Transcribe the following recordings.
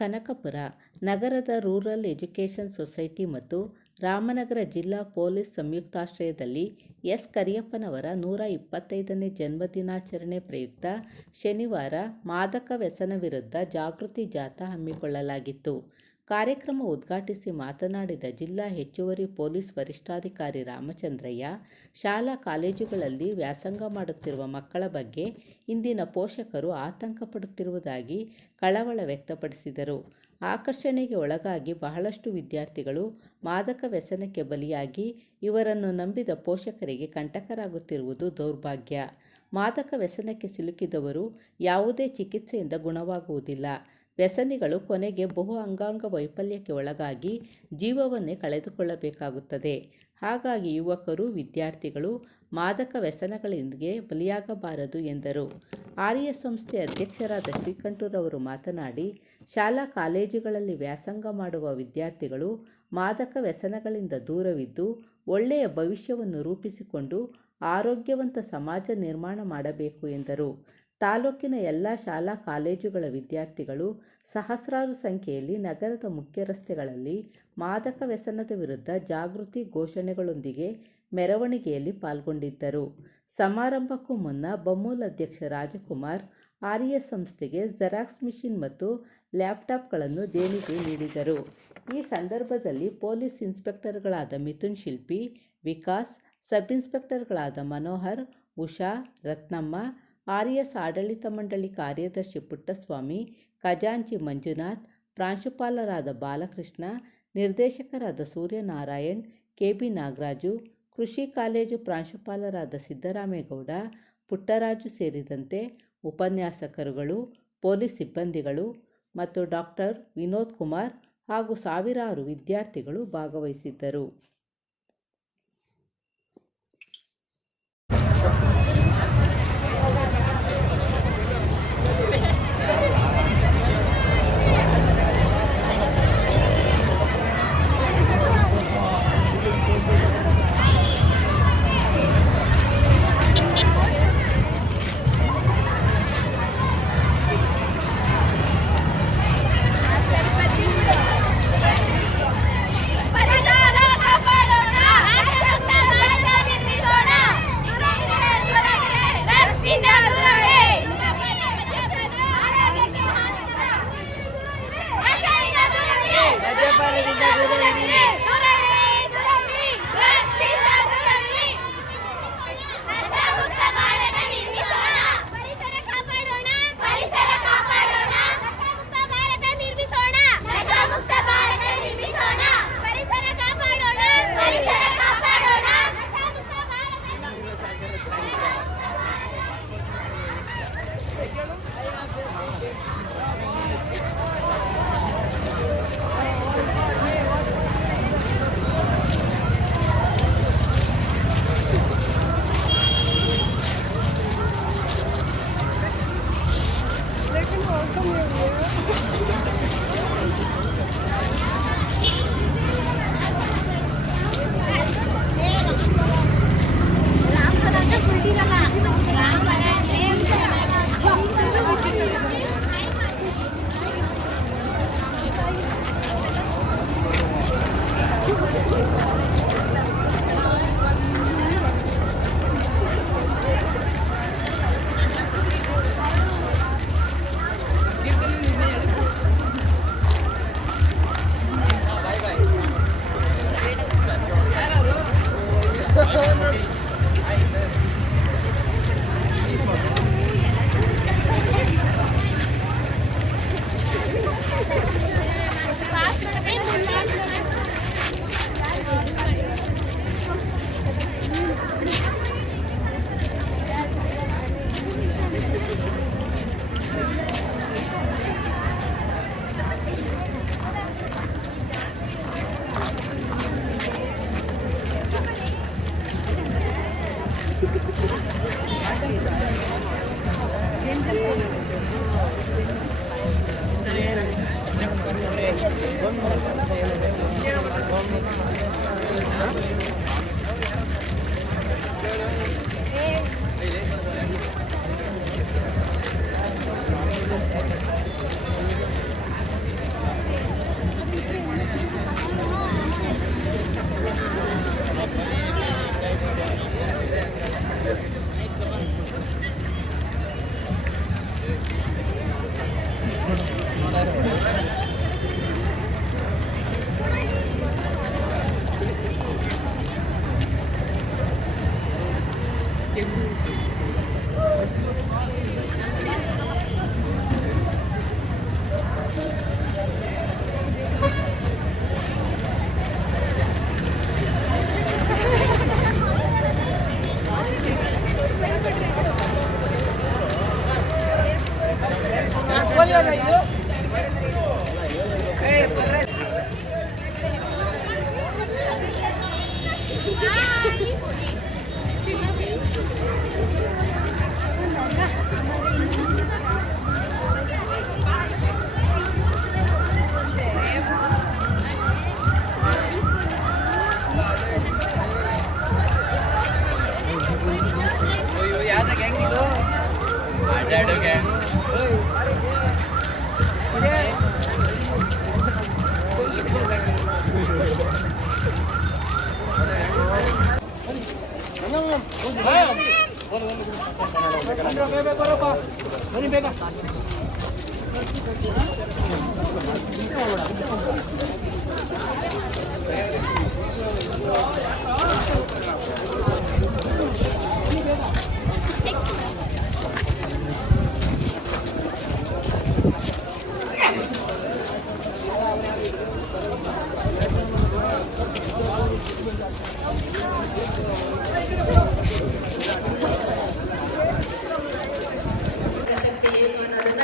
ಕನಕಪುರ ನಗರದ rural education society ಮತ್ತು ರಾಮನಗರ ಜಿಲ್ಲಾ ಪೊಲೀಸ್ ಸಂಯುಕ್ತಾಶ್ರಯದಲ್ಲಿ ಎಸ್ ಕರಿಯಪ್ಪನವರ 125ನೇ ಜನ್ಮದಿನಾಚರಣೆ ಪ್ರಯುಕ್ತ ಶನಿವಾರ ಮಾದಕ ವ್ಯಸನ ವಿರುದ್ಧ ಜಾಗೃತಿ ಜಾಥಾ ಹಮ್ಮಿಕೊಳ್ಳಲಾಗಿತ್ತು. ಕಾರ್ಯಕ್ರಮ ಉದ್ಘಾಟಿಸಿ ಮಾತನಾಡಿದ ಜಿಲ್ಲಾ ಹೆಚ್ಚುವರಿ ಪೊಲೀಸ್ ವರಿಷ್ಠಾಧಿಕಾರಿ ರಾಮಚಂದ್ರಯ್ಯ, ಶಾಲಾ ಕಾಲೇಜುಗಳಲ್ಲಿ ವ್ಯಾಸಂಗ ಮಾಡುತ್ತಿರುವ ಮಕ್ಕಳ ಬಗ್ಗೆ ಇಂದಿನ ಪೋಷಕರು ಆತಂಕ ಪಡುತ್ತಿರುವುದಾಗಿ ಕಳವಳ ವ್ಯಕ್ತಪಡಿಸಿದರು. ಆಕರ್ಷಣೆಗೆ ಒಳಗಾಗಿ ಬಹಳಷ್ಟು ವಿದ್ಯಾರ್ಥಿಗಳು ಮಾದಕ ವ್ಯಸನಕ್ಕೆ ಬಲಿಯಾಗಿ ಇವರನ್ನು ನಂಬಿದ ಪೋಷಕರಿಗೆ ಕಂಟಕರಾಗುತ್ತಿರುವುದು ದೌರ್ಭಾಗ್ಯ. ಮಾದಕ ವ್ಯಸನಕ್ಕೆ ಸಿಲುಕಿದವರು ಯಾವುದೇ ಚಿಕಿತ್ಸೆಯಿಂದ ಗುಣವಾಗುವುದಿಲ್ಲ. ವ್ಯಸನಿಗಳು ಕೊನೆಗೆ ಬಹು ಅಂಗಾಂಗ ವೈಫಲ್ಯಕ್ಕೆ ಒಳಗಾಗಿ ಜೀವವನ್ನೇ ಕಳೆದುಕೊಳ್ಳಬೇಕಾಗುತ್ತದೆ. ಹಾಗಾಗಿ ಯುವಕರು, ವಿದ್ಯಾರ್ಥಿಗಳು ಮಾದಕ ವ್ಯಸನಗಳಿಗೆ ಬಲಿಯಾಗಬಾರದು ಎಂದರು. ಆರ್ಎಸ್ ಸಂಸ್ಥೆ ಅಧ್ಯಕ್ಷರಾದ ಶ್ರೀಕಂಠರವರು ಮಾತನಾಡಿ, ಶಾಲಾ ಕಾಲೇಜುಗಳಲ್ಲಿ ವ್ಯಾಸಂಗ ಮಾಡುವ ವಿದ್ಯಾರ್ಥಿಗಳು ಮಾದಕ ವ್ಯಸನಗಳಿಂದ ದೂರವಿದ್ದು ಒಳ್ಳೆಯ ಭವಿಷ್ಯವನ್ನು ರೂಪಿಸಿಕೊಂಡು ಆರೋಗ್ಯವಂತ ಸಮಾಜ ನಿರ್ಮಾಣ ಮಾಡಬೇಕು ಎಂದರು. ತಾಲೂಕಿನ ಎಲ್ಲ ಶಾಲಾ ಕಾಲೇಜುಗಳ ವಿದ್ಯಾರ್ಥಿಗಳು ಸಹಸ್ರಾರು ಸಂಖ್ಯೆಯಲ್ಲಿ ನಗರದ ಮುಖ್ಯ ರಸ್ತೆಗಳಲ್ಲಿ ಮಾದಕ ವ್ಯಸನದ ವಿರುದ್ಧ ಜಾಗೃತಿ ಘೋಷಣೆಗಳೊಂದಿಗೆ ಮೆರವಣಿಗೆಯಲ್ಲಿ ಪಾಲ್ಗೊಂಡಿದ್ದರು. ಸಮಾರಂಭಕ್ಕೂ ಮುನ್ನ ಬಮೂಲ್ ಅಧ್ಯಕ್ಷ ರಾಜಕುಮಾರ್ ಆರ್ಎಸ್ ಸಂಸ್ಥೆಗೆ ಜೆರಾಕ್ಸ್ ಮಿಷಿನ್ ಮತ್ತು ಲ್ಯಾಪ್ಟಾಪ್ಗಳನ್ನು ದೇಣಿಗೆ ನೀಡಿದರು. ಈ ಸಂದರ್ಭದಲ್ಲಿ ಪೊಲೀಸ್ ಇನ್ಸ್ಪೆಕ್ಟರ್ಗಳಾದ ಮಿಥುನ್ ಶಿಲ್ಪಿ, ವಿಕಾಸ್, ಸಬ್ ಇನ್ಸ್ಪೆಕ್ಟರ್ಗಳಾದ ಮನೋಹರ್, ಉಷಾ, ರತ್ನಮ್ಮ, ಆರ್ಎಸ್ ಆಡಳಿತ ಮಂಡಳಿ ಕಾರ್ಯದರ್ಶಿ ಪುಟ್ಟಸ್ವಾಮಿ, ಖಜಾಂಚಿ ಮಂಜುನಾಥ್, ಪ್ರಾಂಶುಪಾಲರಾದ ಬಾಲಕೃಷ್ಣ, ನಿರ್ದೇಶಕರಾದ ಸೂರ್ಯನಾರಾಯಣ್, ಕೆಬಿ ನಾಗರಾಜು, ಕೃಷಿ ಕಾಲೇಜು ಪ್ರಾಂಶುಪಾಲರಾದ ಸಿದ್ದರಾಮೇಗೌಡ, ಪುಟ್ಟರಾಜು ಸೇರಿದಂತೆ ಉಪನ್ಯಾಸಕರುಗಳು, ಪೊಲೀಸ್ ಸಿಬ್ಬಂದಿಗಳು ಮತ್ತು ಡಾಕ್ಟರ್ ವಿನೋದ್ ಕುಮಾರ್ ಹಾಗೂ ಸಾವಿರಾರು ವಿದ್ಯಾರ್ಥಿಗಳು ಭಾಗವಹಿಸಿದ್ದರು.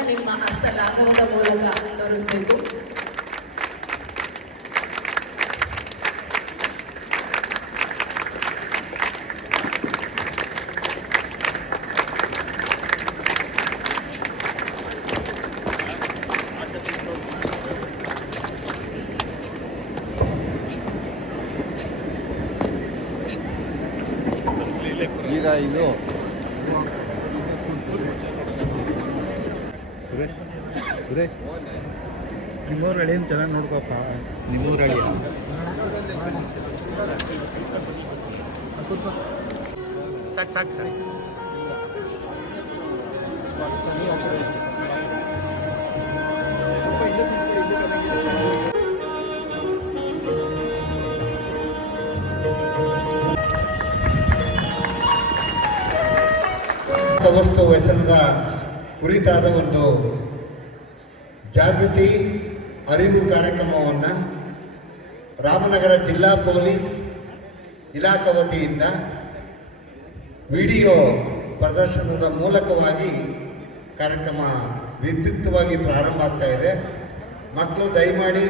ನಿಮ್ಮ ಹಸ್ತ ಲಾಘವದ ಮೂಲಕ ತೋರಿಸಬೇಕು. ಈಗ ಇದು ಸುರೇಶ್ ನಿಮ್ಮೂರು ಹಳ್ಳಿನ ಚೆನ್ನಾಗಿ ನೋಡ್ಕೋಪ್ಪ. ನಿಮ್ಮೂರ ಹಳ್ಳಿ ಸಾಕು ಸಾಕು ಸಾಕು. ವಸ್ತು ವ್ಯಸನದ ಕುರಿತಾದ ಒಂದು ಜಾಗೃತಿ ಅರಿವು ಕಾರ್ಯಕ್ರಮವನ್ನು ರಾಮನಗರ ಜಿಲ್ಲಾ ಪೊಲೀಸ್ ಇಲಾಖೆ ವತಿಯಿಂದ ವಿಡಿಯೋ ಪ್ರದರ್ಶನದ ಮೂಲಕವಾಗಿ ಕಾರ್ಯಕ್ರಮ ವಿದ್ಯುಕ್ತವಾಗಿ ಪ್ರಾರಂಭ ಆಗ್ತಾ ಇದೆ. ಮಕ್ಕಳು ದಯಮಾಡಿ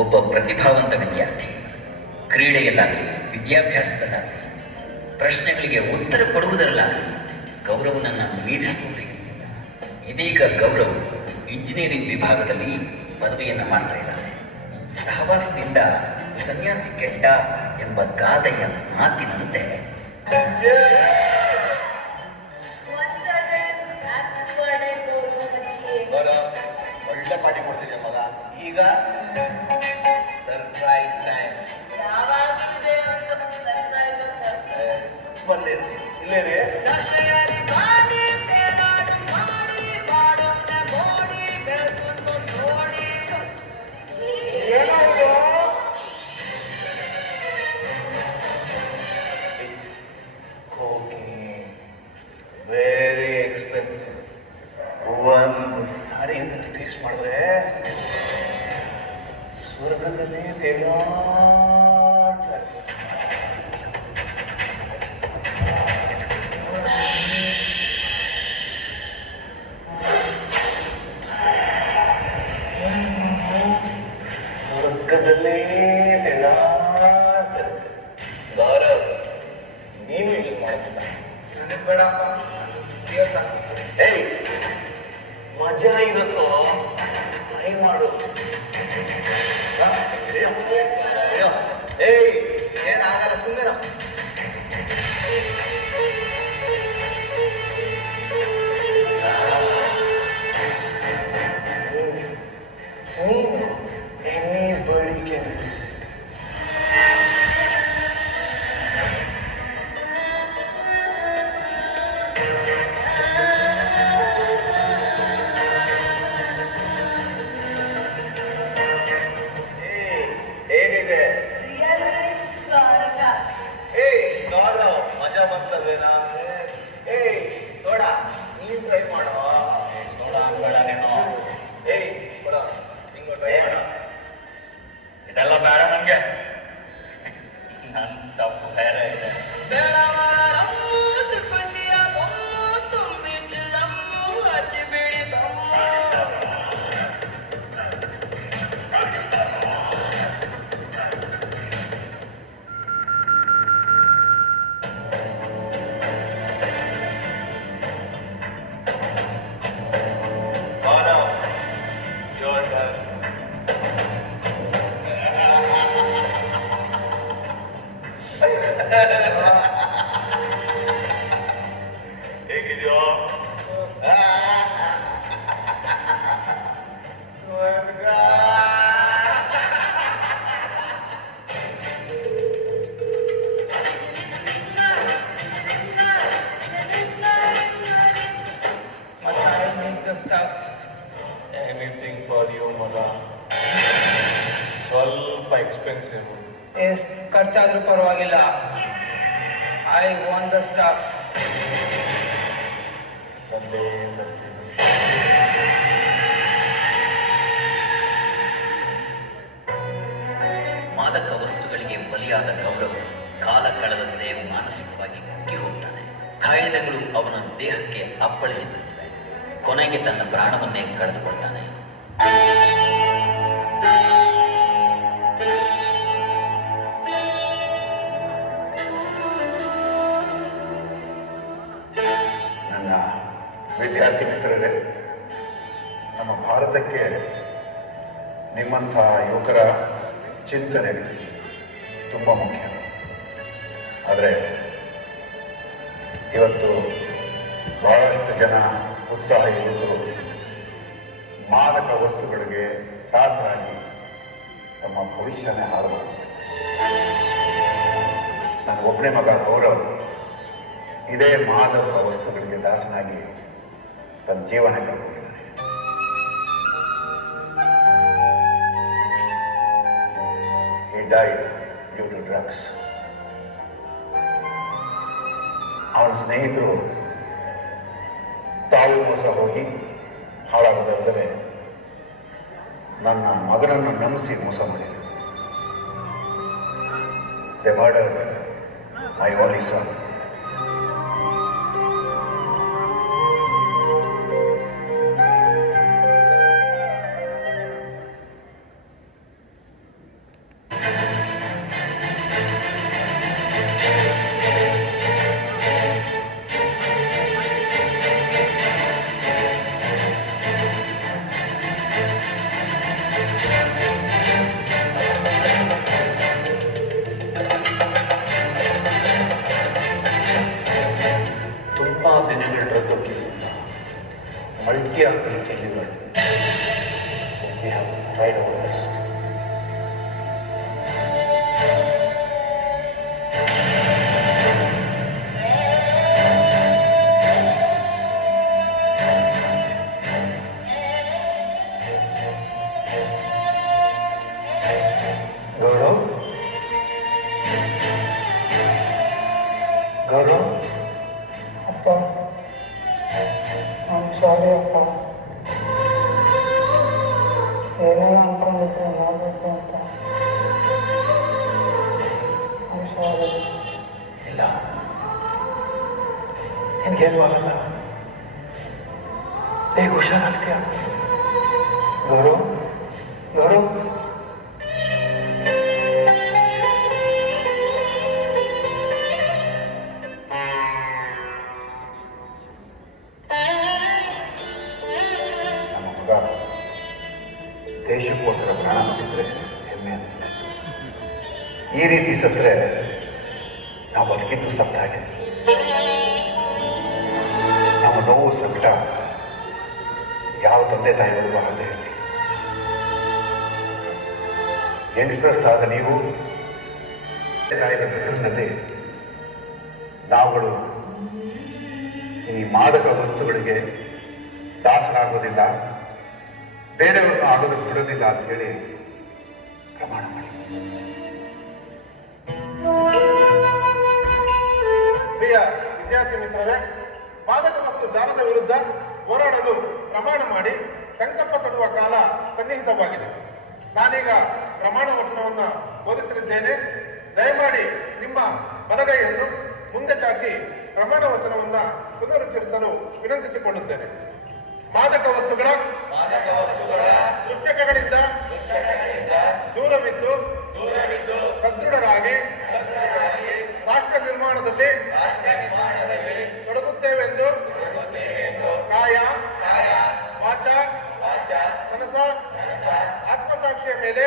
ಒಬ್ಬ ಪ್ರತಿಭಾವಂತ ವಿದ್ಯಾರ್ಥಿ ಕ್ರೀಡೆಯಲ್ಲಾಗಲಿ ವಿದ್ಯಾಭ್ಯಾಸದಲ್ಲಾಗಲಿ ಪ್ರಶ್ನೆಗಳಿಗೆ ಉತ್ತರ ಕೊಡುವುದರಲ್ಲಾಗಲಿ ಗೌರವನನ್ನು ಮೀರಿಸಿಕೊಂಡಿರಲಿಲ್ಲ. ಇದೀಗ ಗೌರವ್ ಇಂಜಿನಿಯರಿಂಗ್ ವಿಭಾಗದಲ್ಲಿ ಪದವಿಯನ್ನು ಮಾಡ್ತಾ ಇದ್ದಾನೆ. ಸಹವಾಸದಿಂದ ಸನ್ಯಾಸಿ ಕೆಟ್ಟ ಎಂಬ ಗಾದೆಯ ಮಾತಿನಂತೆ ಒಳ್ಳೆ ಪಾರ್ಟಿ ಕೊಡ್ತಿದ್ದೆ ಮಗ. ಈಗ ಸರ್ಪ್ರೈಸ್ ಟೈಮ್. ಬಂದೆ ಇಲ್ಲೇ ರೀ. Very expensive. ಒಂದು ಸಾರಿ ಟೇಸ್ಟ್ ಮಾಡಿದ್ರೆ ಸ್ವರ್ಗದಲ್ಲಿ ತೇಲಾಡ್ತಾರೆ. ಸ್ವರ್ಗದಲ್ಲೇ ತೇಲಾಡ್ತಾರೆ. ಗೌರವ್, ನೀನು ಇಲ್ಲಿ ಮಾಡ್ತಿದ್ದ? ನನಗೆ ಬೇಡಪ್ಪ. ಏಯ್, ಮಜಾ ಇರುತ್ತೋ ಟ್ರೈ ಮಾಡು. ಏಯ್, ಏನಾಗಲ್ಲ, ಸುಮ್ಮನೆ anybody can use it. ಹೇಗಿದೆಯೋ ಸ್ವರ್ಗ. But I'll make the stuff. Anything for you ಮಗ. ಸ್ವಲ್ಪ ಎಕ್ಸ್ಪೆನ್ಸಿವ್. ಎಷ್ಟು ಖರ್ಚಾದ್ರೂ ಪರವಾಗಿಲ್ಲ. I want the stuff. ತಂದೆ ತಂದೆ ಮಾದಕ ವಸ್ತುಗಳಿಗೆ ಬಲಿಯಾದ ಗೌರವ್ ಕಾಲ ಕಳೆದಂತೆ ಮಾನಸಿಕವಾಗಿ ಕುಗ್ಗಿ ಹೋಗ್ತಾನೆ. ಕಾಯಿಲೆಗಳು ಅವನ ದೇಹಕ್ಕೆ ಅಪ್ಪಳಿಸಿ ಬಿಡುತ್ತವೆ. ಕೊನೆಗೆ ತನ್ನ ಪ್ರಾಣವನ್ನೇ ಕಳೆದುಕೊಳ್ತಾನೆ. ನನ್ನ ವಿದ್ಯಾರ್ಥಿ ಮಿತ್ರರೇ, ನಮ್ಮ ಭಾರತಕ್ಕೆ ನಿಮ್ಮಂಥ ಯುವಕರ ಚಿಂತನೆ ತುಂಬ ಮುಖ್ಯ. ಆದರೆ ಇವತ್ತು ಬಹಳಷ್ಟು ಜನ ಉತ್ಸಾಹ ಯುವಕರು ಮಾದಕ ವಸ್ತುಗಳಿಗೆ ದಾಸರಾಗಿ ತಮ್ಮ ಭವಿಷ್ಯನೇ ಹಾಳಾಗುತ್ತೆ. ನನ್ನ ಒಬ್ಬನೇ ಮಗ ಗೌರವ್ ಇದೇ ಮಾದಕ ವಸ್ತುಗಳಿಗೆ ದಾಸನಾಗಿ ತನ್ನ ಜೀವನ ಕಳ್ಕೊಂಡಿದ್ದಾನೆ. He died due to drugs. ಅವನ ಸ್ನೇಹಿತರು ತಾವು ಮೋಸ ಹೋಗಿ ಹಾಳಾಗೋದಲ್ಲದೆ ನನ್ನ ಮಗನನ್ನು ನಂಬಿಸಿ ಮೋಸ ಮಾಡಿದರು. They murdered my only son. ತುಂಬಾ ದಿನಗಳ ಡ್ರಗ್ ಅಬ್ಯೂಸ್ ಅಂತ ಮಲ್ಟಿ ಆಗ್ತಿರೋ failure. We have tried our best. Gaurav Gaurav ಅಪ್ಪ, I'm sorry ಅಪ್ಪ. ಏನೇನೋ ಅನ್ಕೊಂಡಿದ್ದೆ ಮಾಡಬೇಕು ಅಂತ. I'm sorry. ಇಲ್ಲ, ನಿನ್ಗೇನು ಆಗಲ್ಲ. ಬೇಗ ಹುಷಾರಾಗ್ತೀಯ. ಗೌರವ್ ಗೌರವ್ ನಮ್ಮ ಮಗ ದೇಶಕ್ಕೋಸ್ಕರ ಪ್ರಾಣ ಬಿಟ್ಟಿದ್ರೆ ಹೆಮ್ಮೆ ಅನಿಸ್ತದೆ. ಈ ರೀತಿ ಸತ್ತರೆ ನಾವು ಬದುಕಿದ್ದು ಸತ್ತ ಹಾಗೆ. ನಮ್ಮ ನೋವು ಸಂಕಟ ಯಾವ ತಂದೆ ತಾಯಿಗಳಿಗೂ ಆಗದೆ ಇರಲಿ. ಯಂಗ್ಸ್ಟರ್ಸ್ ಆದ ನೀವು ತಾಯಿಗಳ ಹೆಸರಿನಲ್ಲಿ ನಾವುಗಳು ಈ ಮಾದಕ ವಸ್ತುಗಳಿಗೆ ದಾಸರಾಗೋದಿಲ್ಲ, ಬೇರೆಯವ್ರನ್ನು ಆಗೋದಕ್ಕೆ ಬಿಡೋದಿಲ್ಲ ಅಂತ ಹೇಳಿ ಪ್ರಮಾಣ ಮಾಡಿ. ಪ್ರಿಯ ವಿದ್ಯಾರ್ಥಿ ಮಿತ್ರರೇ, ಮಾದಕ ಮತ್ತು ದಾನದ ವಿರುದ್ಧ ಹೋರಾಡಲು ಪ್ರಮಾಣ ಮಾಡಿ ಸಂಕಲ್ಪ ತೊಡುವ ಕಾಲ ಸನ್ನಿಹಿತವಾಗಿದೆ. ನಾನೀಗ ಪ್ರಮಾಣ ವಚನವನ್ನು ಬೋಧಿಸಲಿದ್ದೇನೆ. ದಯಮಾಡಿ ನಿಮ್ಮ ಬಲಗೈಯನ್ನು ಮುಂದೆ ಚಾಚಿ ಪ್ರಮಾಣ ವಚನವನ್ನು ಪುನರುಚ್ಚರಿಸಲು ವಿನಂತಿಸಿಕೊಳ್ಳುತ್ತೇನೆ. ಮಾದಕ ವಸ್ತುಗಳ ದುಶ್ಚಟಗಳಿಂದ ದೂರವಿದ್ದು ಸದೃಢರಾಗಿ ರಾಷ್ಟ್ರ ನಿರ್ಮಾಣದಲ್ಲಿ ತೊಡಗುತ್ತೇವೆಂದು ಕಾಯ ವಾಚ ಮನಸ ಆತ್ಮಸಾಕ್ಷಿಯ ಮೇಲೆ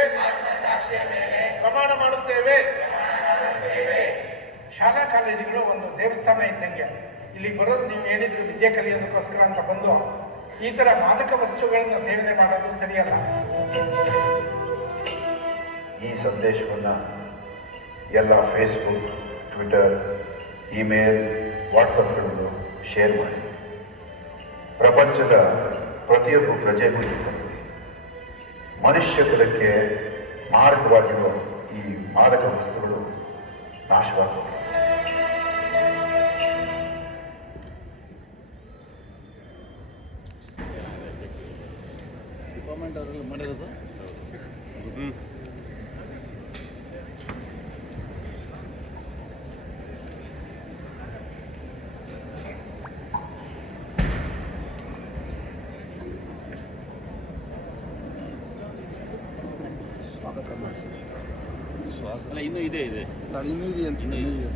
ಪ್ರಮಾಣ ಮಾಡುತ್ತೇವೆ. ಶಾಲಾ ಕಾಲೇಜುಗಳು ಒಂದು ದೇವಸ್ಥಾನ ಇದ್ದಂಗೆ. ಇಲ್ಲಿಗೆ ಬರೋದು ನೀವು ಹೇಳಿದ್ರು ವಿದ್ಯೆ ಕಲಿಯೋದಕ್ಕೋಸ್ಕರ ಅಂತ ಬಂದು ಈ ಥರ ಮಾದಕ ವಸ್ತುಗಳನ್ನು ಸೇವನೆ ಮಾಡೋದು ಸರಿಯಲ್ಲ. ಈ ಸಂದೇಶವನ್ನು ಎಲ್ಲ ಫೇಸ್ಬುಕ್, ಟ್ವಿಟರ್, ಇಮೇಲ್, ವಾಟ್ಸಪ್ಗಳನ್ನು ಶೇರ್ ಮಾಡಿ ಪ್ರಪಂಚದ ಪ್ರತಿಯೊಬ್ಬ ಪ್ರಜೆಗೂ ತಲುಪಿ ಮನುಷ್ಯ ಕುಲಕ್ಕೆ ಮಾರಕವಾಗಿರುವ ಈ ಮಾದಕ ವಸ್ತುಗಳು ನಾಶವಾಗುತ್ತವೆ. ಡಿಪಾರ್ಟ್ಮೆಂಟ್ ಅವರೆಲ್ಲ ಮಾಡಿರೋದು ಸ್ವಾಗತ ಮಾಡಿಸಿ. ಸ್ವಾಗತ ಅಲ್ಲ, ಇನ್ನೂ ಇದೆ ಇನ್ನೂ ಇದೆ ಅಂತ ಇನ್ನೂ ಇದೆ.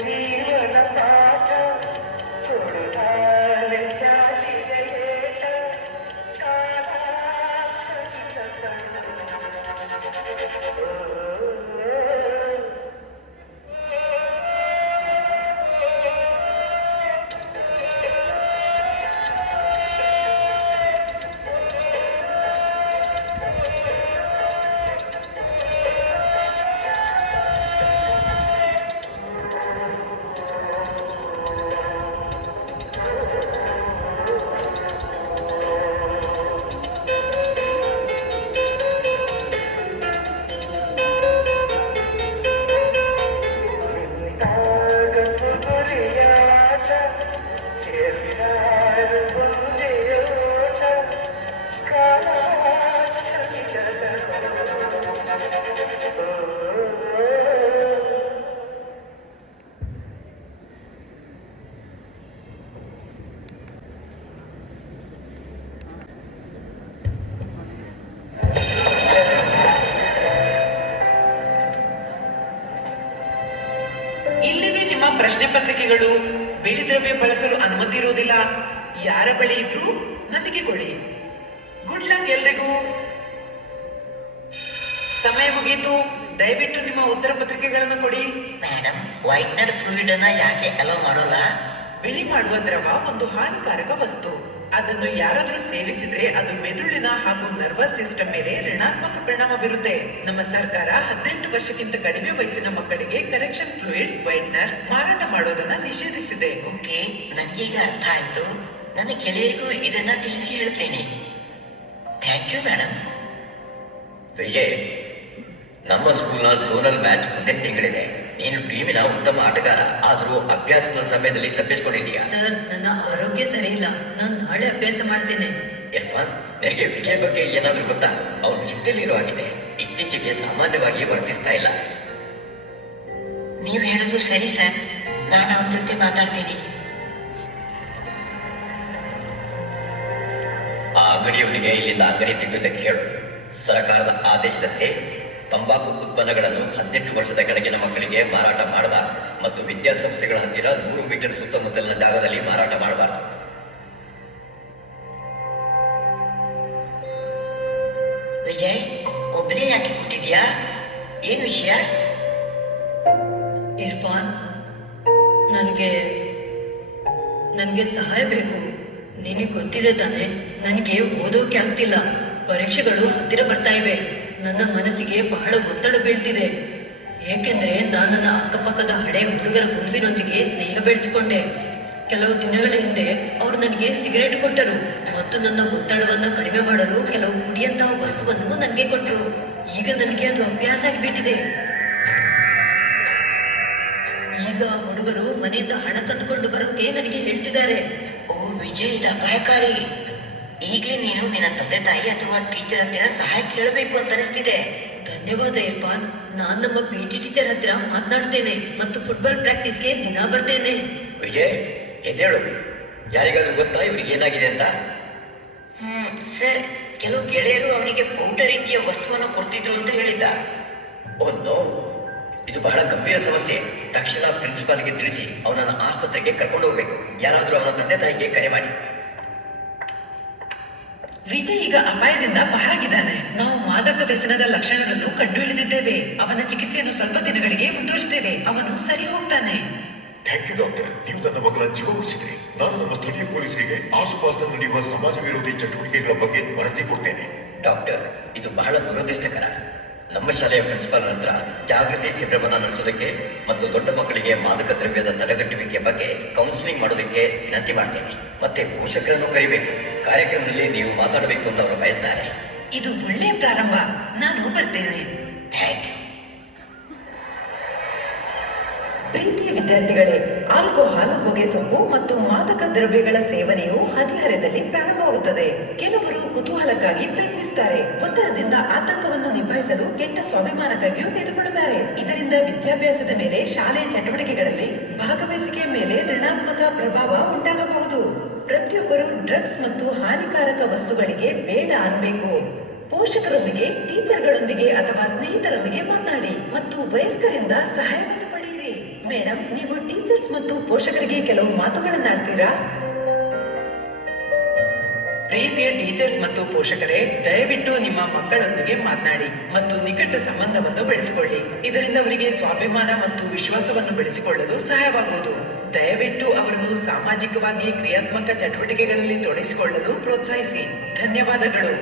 ಜೀವನ ಪಾಠ ಕೊಡುಗಾಲೆ ಚಾಲಿಗೆಯೇಟ ಇಲ್ಲಿವೆ ನಿಮ್ಮ ಪ್ರಶ್ನೆ ಪತ್ರಿಕೆಗಳು. ಬಿಳಿ ದ್ರವ್ಯ ಬಳಸಲು ಅನುಮತಿ ಇರುವುದಿಲ್ಲ. ಯಾರ ಬಳಿ ಇದ್ರೂ ನನಗೆ ಕೊಡಿ. ಗುಡ್ ಲಕ್ ಎಲ್ರಿಗೂ. ಸಮಯ ಮುಗೀತು. ದಯವಿಟ್ಟು ನಿಮ್ಮ ಉತ್ತರ ಪತ್ರಿಕೆಗಳನ್ನು ಕೊಡಿ. ಮೇಡಮ್, ವೈಟ್ನರ್ ಫ್ಲೂಯಿಡ್ ಅನ್ನ ಯಾಕೆ ಅಲೋ ಮಾಡೋಲ್ಲ? ಬಿಳಿ ಮಾಡುವ ದ್ರವ ಒಂದು ಹಾನಿಕಾರಕ ವಸ್ತು. ಅದನ್ನು ಯಾರಾದ್ರೂ ಸೇವಿಸಿದ್ರೆ ಅದು ಮೆದುಳಿನ ಹಾಗೂ ನರ್ವಸ್ ಸಿಸ್ಟಮ್ ಮೇಲೆ ಋಣಾತ್ಮಕ ಪರಿಣಾಮ ಬೀರುತ್ತೆ. ನಮ್ಮ ಸರ್ಕಾರ 18 ವರ್ಷಕ್ಕಿಂತ ಕಡಿಮೆ ವಯಸ್ಸಿನ ಮಕ್ಕಳಿಗೆ ಕರೆಕ್ಷನ್ ಫ್ಲೂಯಿಡ್ ವೈಟ್ನರ್ಸ್ ಮಾರಾಟ ಮಾಡೋದನ್ನ ನಿಷೇಧಿಸಿದೆ. ಓಕೆ, ನನಗೀಗ ಅರ್ಥ ಆಯ್ತು. ನನ್ನ ಗೆಳೆಯರಿಗೂ ಇದನ್ನ ತಿಳಿಸಿ ಹೇಳ್ತೇನೆ. Thank you madam. ವಿಜಯ್, ನಮ್ಮ ಸ್ಕೂಲ್ನ ಝೋನಲ್ ಮ್ಯಾಚ್ ಮುಂದಿನ ತಿಂಗಳಿದೆ. ನೀನು ಟೀಮಿನ ಉತ್ತಮ ಆಟಗಾರ. ಆದರೂ ಅಭ್ಯಾಸದ ಸಮಯದಲ್ಲಿ ತಪ್ಪಿಸ್ಕೊಂಡಿದೀಯಾ? ಸರ್, ನನ್ನ ಆರೋಗ್ಯ ಸರಿ ಇಲ್ಲ. ನಾನು ನಾಳೆ ಅಭ್ಯಾಸ ಮಾಡ್ತೇನೆ. ಇರ್ಫಾನ್, ನಿನಗೆ ವಿಜಯ್ ಬಗ್ಗೆ ಏನಾದ್ರೂ ಗೊತ್ತಾ? ಅವನು ಚಿಂತೆಯಲ್ಲಿರೋ ಆಗಿದೆ. ಇತ್ತೀಚೆಗೆ ಸಾಮಾನ್ಯವಾಗಿ ವರ್ತಿಸ್ತಾ ಇಲ್ಲ. ನೀವು ಹೇಳೋದು ಸರಿ ಸರ್. ನಾನು ಅವನ ಜೊತೆ ಮಾತಾಡ್ತೀನಿ. ಆ ಅಂಗಡಿಯವನಿಗೆ ಇಲ್ಲಿಂದ ಅಂಗಡಿ ತೆಗೆಯುವುದಕ್ಕೆ ಹೇಳು. ಸರ್ಕಾರದ ಆದೇಶದಂತೆ ತಂಬಾಕು ಉತ್ಪನ್ನಗಳನ್ನು 18 ವರ್ಷದ ಕೆಳಗಿನ ಮಕ್ಕಳಿಗೆ ಮಾರಾಟ ಮಾಡಬಾರದು ಮತ್ತು ವಿದ್ಯಾಸಂಸ್ಥೆಗಳ ಹತ್ತಿರ 100 ಮೀಟರ್ ಸುತ್ತಮುತ್ತಲಿನ ಜಾಗದಲ್ಲಿ ಮಾರಾಟ ಮಾಡಬಾರದು. ವಿಜಯ್, ಒಬ್ಬನೇ ಯಾಕೆ ಕೂತಿದ್ಯಾ? ಏನ್ ವಿಷಯ? ಇರ್ಫಾನ್, ನನಗೆ ಸಹಾಯ ಬೇಕು. ನಿನಗೆ ಗೊತ್ತಿದೆ ತಾನೆ, ನನಗೆ ಓದೋಕೆ ಆಗ್ತಿಲ್ಲ. ಪರೀಕ್ಷೆಗಳು ಹತ್ತಿರ ಬರ್ತಾ ಇವೆ. ನನ್ನ ಮನಸ್ಸಿಗೆ ಬಹಳ ಒತ್ತಡ ಬೀಳ್ತಿದೆ. ಏಕೆಂದ್ರೆ ನಾನು ನನ್ನ ಅಕ್ಕಪಕ್ಕದ ಹಳೆ ಹುಡುಗರ ಗುಂಪಿನೊಂದಿಗೆ ಸ್ನೇಹ ಬೆಳೆಸಿಕೊಂಡೆ. ಕೆಲವು ದಿನಗಳ ಹಿಂದೆ ಅವರು ನನಗೆ ಸಿಗರೇಟ್ ಕೊಟ್ಟರು ಮತ್ತು ನನ್ನ ಒತ್ತಡವನ್ನು ಕಡಿಮೆ ಮಾಡಲು ಕೆಲವು ಕುಡಿಯಂತಹ ವಸ್ತುವನ್ನು ನನಗೆ ಕೊಟ್ಟರು. ಈಗ ನನಗೆ ಅದು ಅಭ್ಯಾಸ ಆಗಿಬಿಟ್ಟಿದೆ. ಈಗ ಹುಡುಗರು ಮನೆಯಿಂದ ಹಣ ತಂದುಕೊಂಡು ಬರೋಕೆ ನನಗೆ ಹೇಳ್ತಿದ್ದಾರೆ. ಓ ವಿಜಯ್, ಇದು ಅಪಾಯಕಾರಿ. ಈಗಲೇ ನೀನು ನಿನ್ನ ತಂದೆ ತಾಯಿ ಅಥವಾ ಟೀಚರ್ ಹತ್ತಿರ ಸಹಾಯ ಕೇಳಬೇಕು ಅಂತ ಅನಿಸ್ತಿದೆ. ಧನ್ಯವಾದ ಇರ್ಫಾನ್. ನಾನು ನಮ್ಮ PT ಟೀಚರ್ ಹತ್ತಿರ ಮಾತನಾಡ್ತೇನೆ ಮತ್ತು ಫುಟ್ಬಾಲ್ ಪ್ರಾಕ್ಟೀಸ್ಗೆ ದಿನ ಬರ್ತೇನೆ. ವಿಜಯ್, ಎದ್ದೇಳು. ಯಾರಿಗಾದ್ರೂ ಗೊತ್ತಾ ಇವ್ರಿಗೆ ಏನಾಗಿದೆ ಅಂತ? ಸರ್, ಕೆಲವು ಗೆಳೆಯರು ಅವನಿಗೆ ಪೌಡರ್ ರೀತಿಯ ವಸ್ತುವನ್ನು ಕೊಡ್ತಿದ್ರು ಅಂತ ಹೇಳಿದ್ದ. ನೋ, ಇದು ಬಹಳ ಗಂಭೀರ ಸಮಸ್ಯೆ. ತಕ್ಷಣ ಪ್ರಿನ್ಸಿಪಾಲ್ಗೆ ತಿಳಿಸಿ ಅವನನ್ನು ಆಸ್ಪತ್ರೆಗೆ ಕರ್ಕೊಂಡು ಹೋಗ್ಬೇಕು. ಯಾರಾದ್ರೂ ಅವನ ತಂದೆ ತಾಯಿಗೆ ಕರೆ ಮಾಡಿ. ವಿಜಯ್ ಈಗ ಅಪಾಯದಿಂದ ಪಾರಾಗಿದ್ದಾನೆ. ನಾವು ಮಾದಕ ವ್ಯಸನದ ಲಕ್ಷಣಗಳನ್ನು ಕಂಡುಹಿಡಿದಿದ್ದೇವೆ. ಅವನ ಚಿಕಿತ್ಸೆಯನ್ನು ಸ್ವಲ್ಪ ದಿನಗಳಿಗೆ ಮುಂದುವರಿಸುತ್ತೇವೆ. ಅವನು ಸರಿ ಹೋಗ್ತಾನೆ. ಥ್ಯಾಂಕ್ ಯು ಡಾಕ್ಟರ್, ನೀವು ನನ್ನ ಮಗಳ ಜೀವ ಉಳಿಸಿದ್ರಿ. ನಾನು ನಮ್ಮ ಸ್ಥಳೀಯ ಪೊಲೀಸರಿಗೆ ಆಸುಪಾಸಿನಲ್ಲಿ ನಡೆಯುವ ಸಮಾಜ ವಿರೋಧಿ ಚಟುವಟಿಕೆಗಳ ಬಗ್ಗೆ ವರದಿ ಕೊಡ್ತೇನೆ. ಡಾಕ್ಟರ್, ಇದು ಬಹಳ ದುರದೃಷ್ಟಕರ. ನಮ್ಮ ಶಾಲೆಯ ಪ್ರಿನ್ಸಿಪಾಲ್ ಹತ್ರ ಜಾಗೃತಿ ಶಿಬಿರವನ್ನು ನಡೆಸೋದಕ್ಕೆ ಮತ್ತು ದೊಡ್ಡ ಮಕ್ಕಳಿಗೆ ಮಾದಕ ದ್ರವ್ಯದ ತಡೆಗಟ್ಟುವಿಕೆ ಬಗ್ಗೆ ಕೌನ್ಸಿಲಿಂಗ್ ಮಾಡೋದಕ್ಕೆ ವಿನಂತಿ ಮಾಡ್ತೇನೆ. ಮತ್ತೆ ಪೋಷಕರನ್ನು ಕರಿಬೇಕು. ಕಾರ್ಯಕ್ರಮದಲ್ಲಿ ನೀವು ಮಾತಾಡಬೇಕು ಅಂತ ಅವರು ಬಯಸ್ತಾರೆ. ಇದು ಒಳ್ಳೆಯ ಪ್ರಾರಂಭ. ನಾನು ಬರ್ತೇನೆ. Thank you. ಪ್ರೀತಿಯ ವಿದ್ಯಾರ್ಥಿಗಳೇ, ಆಲ್ಕೋಹಾಲ್, ಹೊಗೆಸೊಪ್ಪು ಮತ್ತು ಮಾದಕ ದ್ರವ್ಯಗಳ ಸೇವನೆಯು ಹದಿಹರೆಯದಲ್ಲಿ ಪ್ರಾರಂಭವಾಗುತ್ತದೆ. ಕೆಲವರು ಕುತೂಹಲಕ್ಕಾಗಿ ಪ್ರಯತ್ನಿಸುತ್ತಾರೆ. ಒತ್ತಡದಿಂದ ಆತಂಕವನ್ನು ನಿಭಾಯಿಸಲು ಕೆಟ್ಟ ಸ್ವಾಭಿಮಾನಕ್ಕಾಗಿಯೂ ತೆಗೆದುಕೊಳ್ಳುತ್ತಾರೆ. ಇದರಿಂದ ವಿದ್ಯಾಭ್ಯಾಸದ ಮೇಲೆ, ಶಾಲೆಯ ಚಟುವಟಿಕೆಗಳಲ್ಲಿ ಭಾಗವಹಿಸಿಕೆಯ ಮೇಲೆ ಋಣಾತ್ಮಕ ಪ್ರಭಾವ ಉಂಟಾಗಬಹುದು. ಪ್ರತಿಯೊಬ್ಬರು ಡ್ರಗ್ಸ್ ಮತ್ತು ಹಾನಿಕಾರಕ ವಸ್ತುಗಳಿಗೆ ಬೇಡ ಅನ್ಬೇಕು. ಪೋಷಕರೊಂದಿಗೆ, ಟೀಚರ್ಗಳೊಂದಿಗೆ ಅಥವಾ ಸ್ನೇಹಿತರೊಂದಿಗೆ ಮಾತನಾಡಿ ಮತ್ತು ವಯಸ್ಕರಿಂದ ಸಹಾಯವನ್ನು ಪಡೆಯಿರಿ. ಮೇಡಮ್, ನೀವು ಟೀಚರ್ಸ್ ಮತ್ತು ಪೋಷಕರಿಗೆ ಕೆಲವು ಮಾತುಗಳನ್ನಾಡ್ತೀರಾ? ಪ್ರೀತಿಯ ಟೀಚರ್ಸ್ ಮತ್ತು ಪೋಷಕರೇ, ದಯವಿಟ್ಟು ನಿಮ್ಮ ಮಕ್ಕಳೊಂದಿಗೆ ಮಾತನಾಡಿ ಮತ್ತು ನಿಕಟ ಸಂಬಂಧವನ್ನು ಬೆಳೆಸಿಕೊಳ್ಳಿ. ಇದರಿಂದ ಅವರಿಗೆ ಸ್ವಾಭಿಮಾನ ಮತ್ತು ವಿಶ್ವಾಸವನ್ನು ಬೆಳೆಸಿಕೊಳ್ಳಲು ಸಹಾಯವಾಗುವುದು. ದಯವಿಟ್ಟು ಅವರನ್ನು ಸಾಮಾಜಿಕವಾಗಿ ಕ್ರಿಯಾತ್ಮಕ ಚಟುವಟಿಕೆಗಳಲ್ಲಿ ತೊಡಗಿಸಿಕೊಳ್ಳಲು ಪ್ರೋತ್ಸಾಹಿಸಿ. ಧನ್ಯವಾದಗಳು.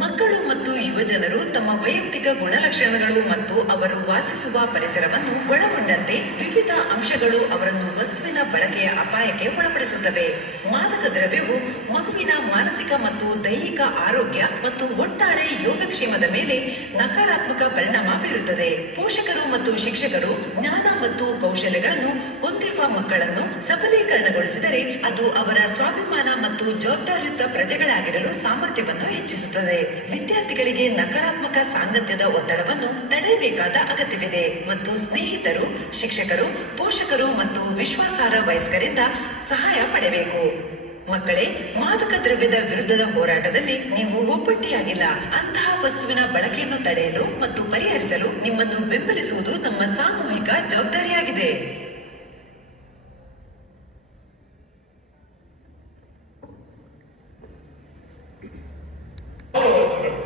ಮಕ್ಕಳು ಮತ್ತು ಯುವಜನರು ತಮ್ಮ ವೈಯಕ್ತಿಕ ಗುಣಲಕ್ಷಣಗಳು ಮತ್ತು ಅವರು ವಾಸಿಸುವ ಪರಿಸರವನ್ನು ಒಳಗೊಂಡಂತೆ ವಿವಿಧ ಅಂಶಗಳು ಅವರನ್ನು ವಸ್ತುವಿನ ಬಳಕೆಯ ಅಪಾಯಕ್ಕೆ ಒಳಪಡಿಸುತ್ತವೆ. ಮಾದಕ ದ್ರವ್ಯವು ಮಗುವಿನ ಮಾನಸಿಕ ಮತ್ತು ದೈಹಿಕ ಆರೋಗ್ಯ ಮತ್ತು ಒಟ್ಟಾರೆ ಯೋಗಕ್ಷೇಮದ ಮೇಲೆ ನಕಾರಾತ್ಮಕ ಪರಿಣಾಮ ಬೀರುತ್ತದೆ. ಪೋಷಕರು ಮತ್ತು ಶಿಕ್ಷಕರು ಜ್ಞಾನ ಮತ್ತು ಕೌಶಲ್ಯಗಳನ್ನು ಹೊಂದಿರುವ ಮಕ್ಕಳನ್ನು ಸಬಲೀಕರಣಗೊಳಿಸಿದರೆ ಅದು ಅವರ ಸ್ವಾಭಿಮಾನ ಮತ್ತು ಜವಾಬ್ದಾರಿಯುತ ಪ್ರಜೆಗಳಾಗಿರಲು ಸಾಮರ್ಥ್ಯವನ್ನು ಹೆಚ್ಚಿಸುತ್ತದೆ. ವಿದ್ಯಾರ್ಥಿಗಳಿಗೆ ನಕಾರಾತ್ಮಕ ಸಾಂಗತ್ಯದ ಒತ್ತಡವನ್ನು ತಡೆಯಬೇಕಾದ ಅಗತ್ಯವಿದೆ ಮತ್ತು ಸ್ನೇಹಿತರು, ಶಿಕ್ಷಕರು, ಪೋಷಕರು ಮತ್ತು ವಿಶ್ವಾಸಾರ್ಹ ವಯಸ್ಕರಿಂದ ಸಹಾಯ ಪಡೆಯಬೇಕು. ಮಕ್ಕಳೇ, ಮಾದಕ ದ್ರವ್ಯದ ವಿರುದ್ಧದ ಹೋರಾಟದಲ್ಲಿ ನೀವು ಒಬ್ಬಟ್ಟಿಯಾಗಿಲ್ಲ. ಅಂತಹ ವಸ್ತುವಿನ ಬಳಕೆಯನ್ನು ತಡೆಯಲು ಮತ್ತು ಪರಿಹರಿಸಲು ನಿಮ್ಮನ್ನು ಬೆಂಬಲಿಸುವುದು ನಮ್ಮ ಸಾಮೂಹಿಕ ಜವಾಬ್ದಾರಿಯಾಗಿದೆ. ವಸ್ತುಗಳು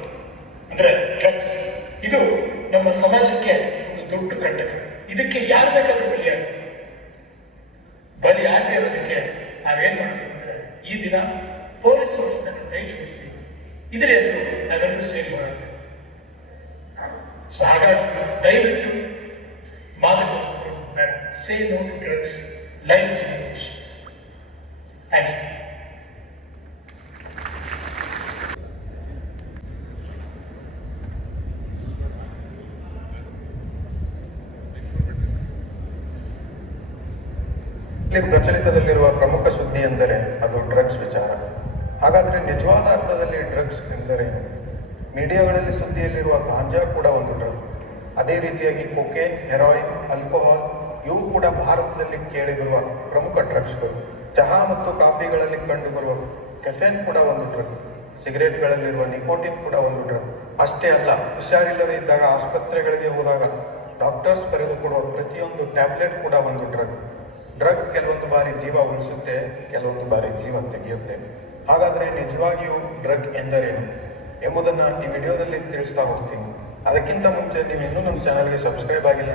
ಅಂದ್ರೆ ಡ್ರಗ್ಸ್, ಇದು ನಮ್ಮ ಸಮಾಜಕ್ಕೆ ಒಂದು ದೊಡ್ಡ ಕಂಟಕ. ಇದಕ್ಕೆ ಯಾರು ಬೇಕಾದ್ರೂ ಬಲಿಯಾಗದೆ ಇರೋದಕ್ಕೆ ನಾವೇನ್ ಮಾಡಬೇಕು ಅಂದ್ರೆ, ಈ ದಿನ ಪೊಲೀಸರು ಕೈ ಜೋಡಿಸಿ ಇದರ ಎದುರು ನಾವೆಲ್ಲರೂ ಸೇರಿ ಮಾಡಬೇಕು. ಸೊ ಹಾಗಾಗಿ ದಯವಿಟ್ಟು ಮಾದಕ ವಸ್ತುಗಳು ಬೇಡ. Say no to drugs, life changes. Thank you. ಇಲ್ಲಿ ಪ್ರಚಲಿತದಲ್ಲಿರುವ ಪ್ರಮುಖ ಸುದ್ದಿ ಎಂದರೆ ಅದು ಡ್ರಗ್ಸ್ ವಿಚಾರ. ಹಾಗಾದರೆ ನಿಜವಾದ ಅರ್ಥದಲ್ಲಿ ಡ್ರಗ್ಸ್ ಎಂದರೇನು? ಮೀಡಿಯಾಗಳಲ್ಲಿ ಸುದ್ದಿಯಲ್ಲಿರುವ ಗಾಂಜಾ ಕೂಡ ಒಂದು ಡ್ರಗ್. ಅದೇ ರೀತಿಯಾಗಿ ಕೊಕೇನ್, ಹೆರಾಯಿನ್, ಆಲ್ಕೋಹಾಲ್ ಇವು ಕೂಡ ಭಾರತದಲ್ಲಿ ಕೇಳಿಬರುವ ಪ್ರಮುಖ ಡ್ರಗ್ಸ್ಗಳು. ಚಹಾ ಮತ್ತು ಕಾಫಿಗಳಲ್ಲಿ ಕಂಡುಬರುವ ಕೆಫೆನ್ ಕೂಡ ಒಂದು ಡ್ರಗ್. ಸಿಗರೇಟ್ಗಳಲ್ಲಿರುವ ನಿಕೋಟಿನ್ ಕೂಡ ಒಂದು ಡ್ರಗ್. ಅಷ್ಟೇ ಅಲ್ಲ, ಹುಷಾರಿಲ್ಲದೆ ಇದ್ದಾಗ ಆಸ್ಪತ್ರೆಗಳಿಗೆ ಹೋದಾಗ ಡಾಕ್ಟರ್ಸ್ ಬರೆದುಕೊಡುವ ಪ್ರತಿಯೊಂದು ಟ್ಯಾಬ್ಲೆಟ್ ಕೂಡ ಒಂದು ಡ್ರಗ್. ಡ್ರಗ್ ಕೆಲವೊಂದು ಬಾರಿ ಜೀವ ಉಳಿಸುತ್ತೆ, ಕೆಲವೊಂದು ಬಾರಿ ಜೀವ ತೆಗೆಯುತ್ತೆ. ಹಾಗಾದರೆ ನಿಜವಾಗಿಯೂ ಡ್ರಗ್ ಎಂದರೇನು ಎಂಬುದನ್ನು ಈ ವಿಡಿಯೋದಲ್ಲಿ ತಿಳಿಸ್ತಾ ಹೋಗ್ತೀನಿ. ಅದಕ್ಕಿಂತ ಮುಂಚೆ ನೀವು ಇನ್ನೂ ನಮ್ಮ ಚಾನಲ್ಗೆ ಸಬ್ಸ್ಕ್ರೈಬ್ ಆಗಿಲ್ಲ,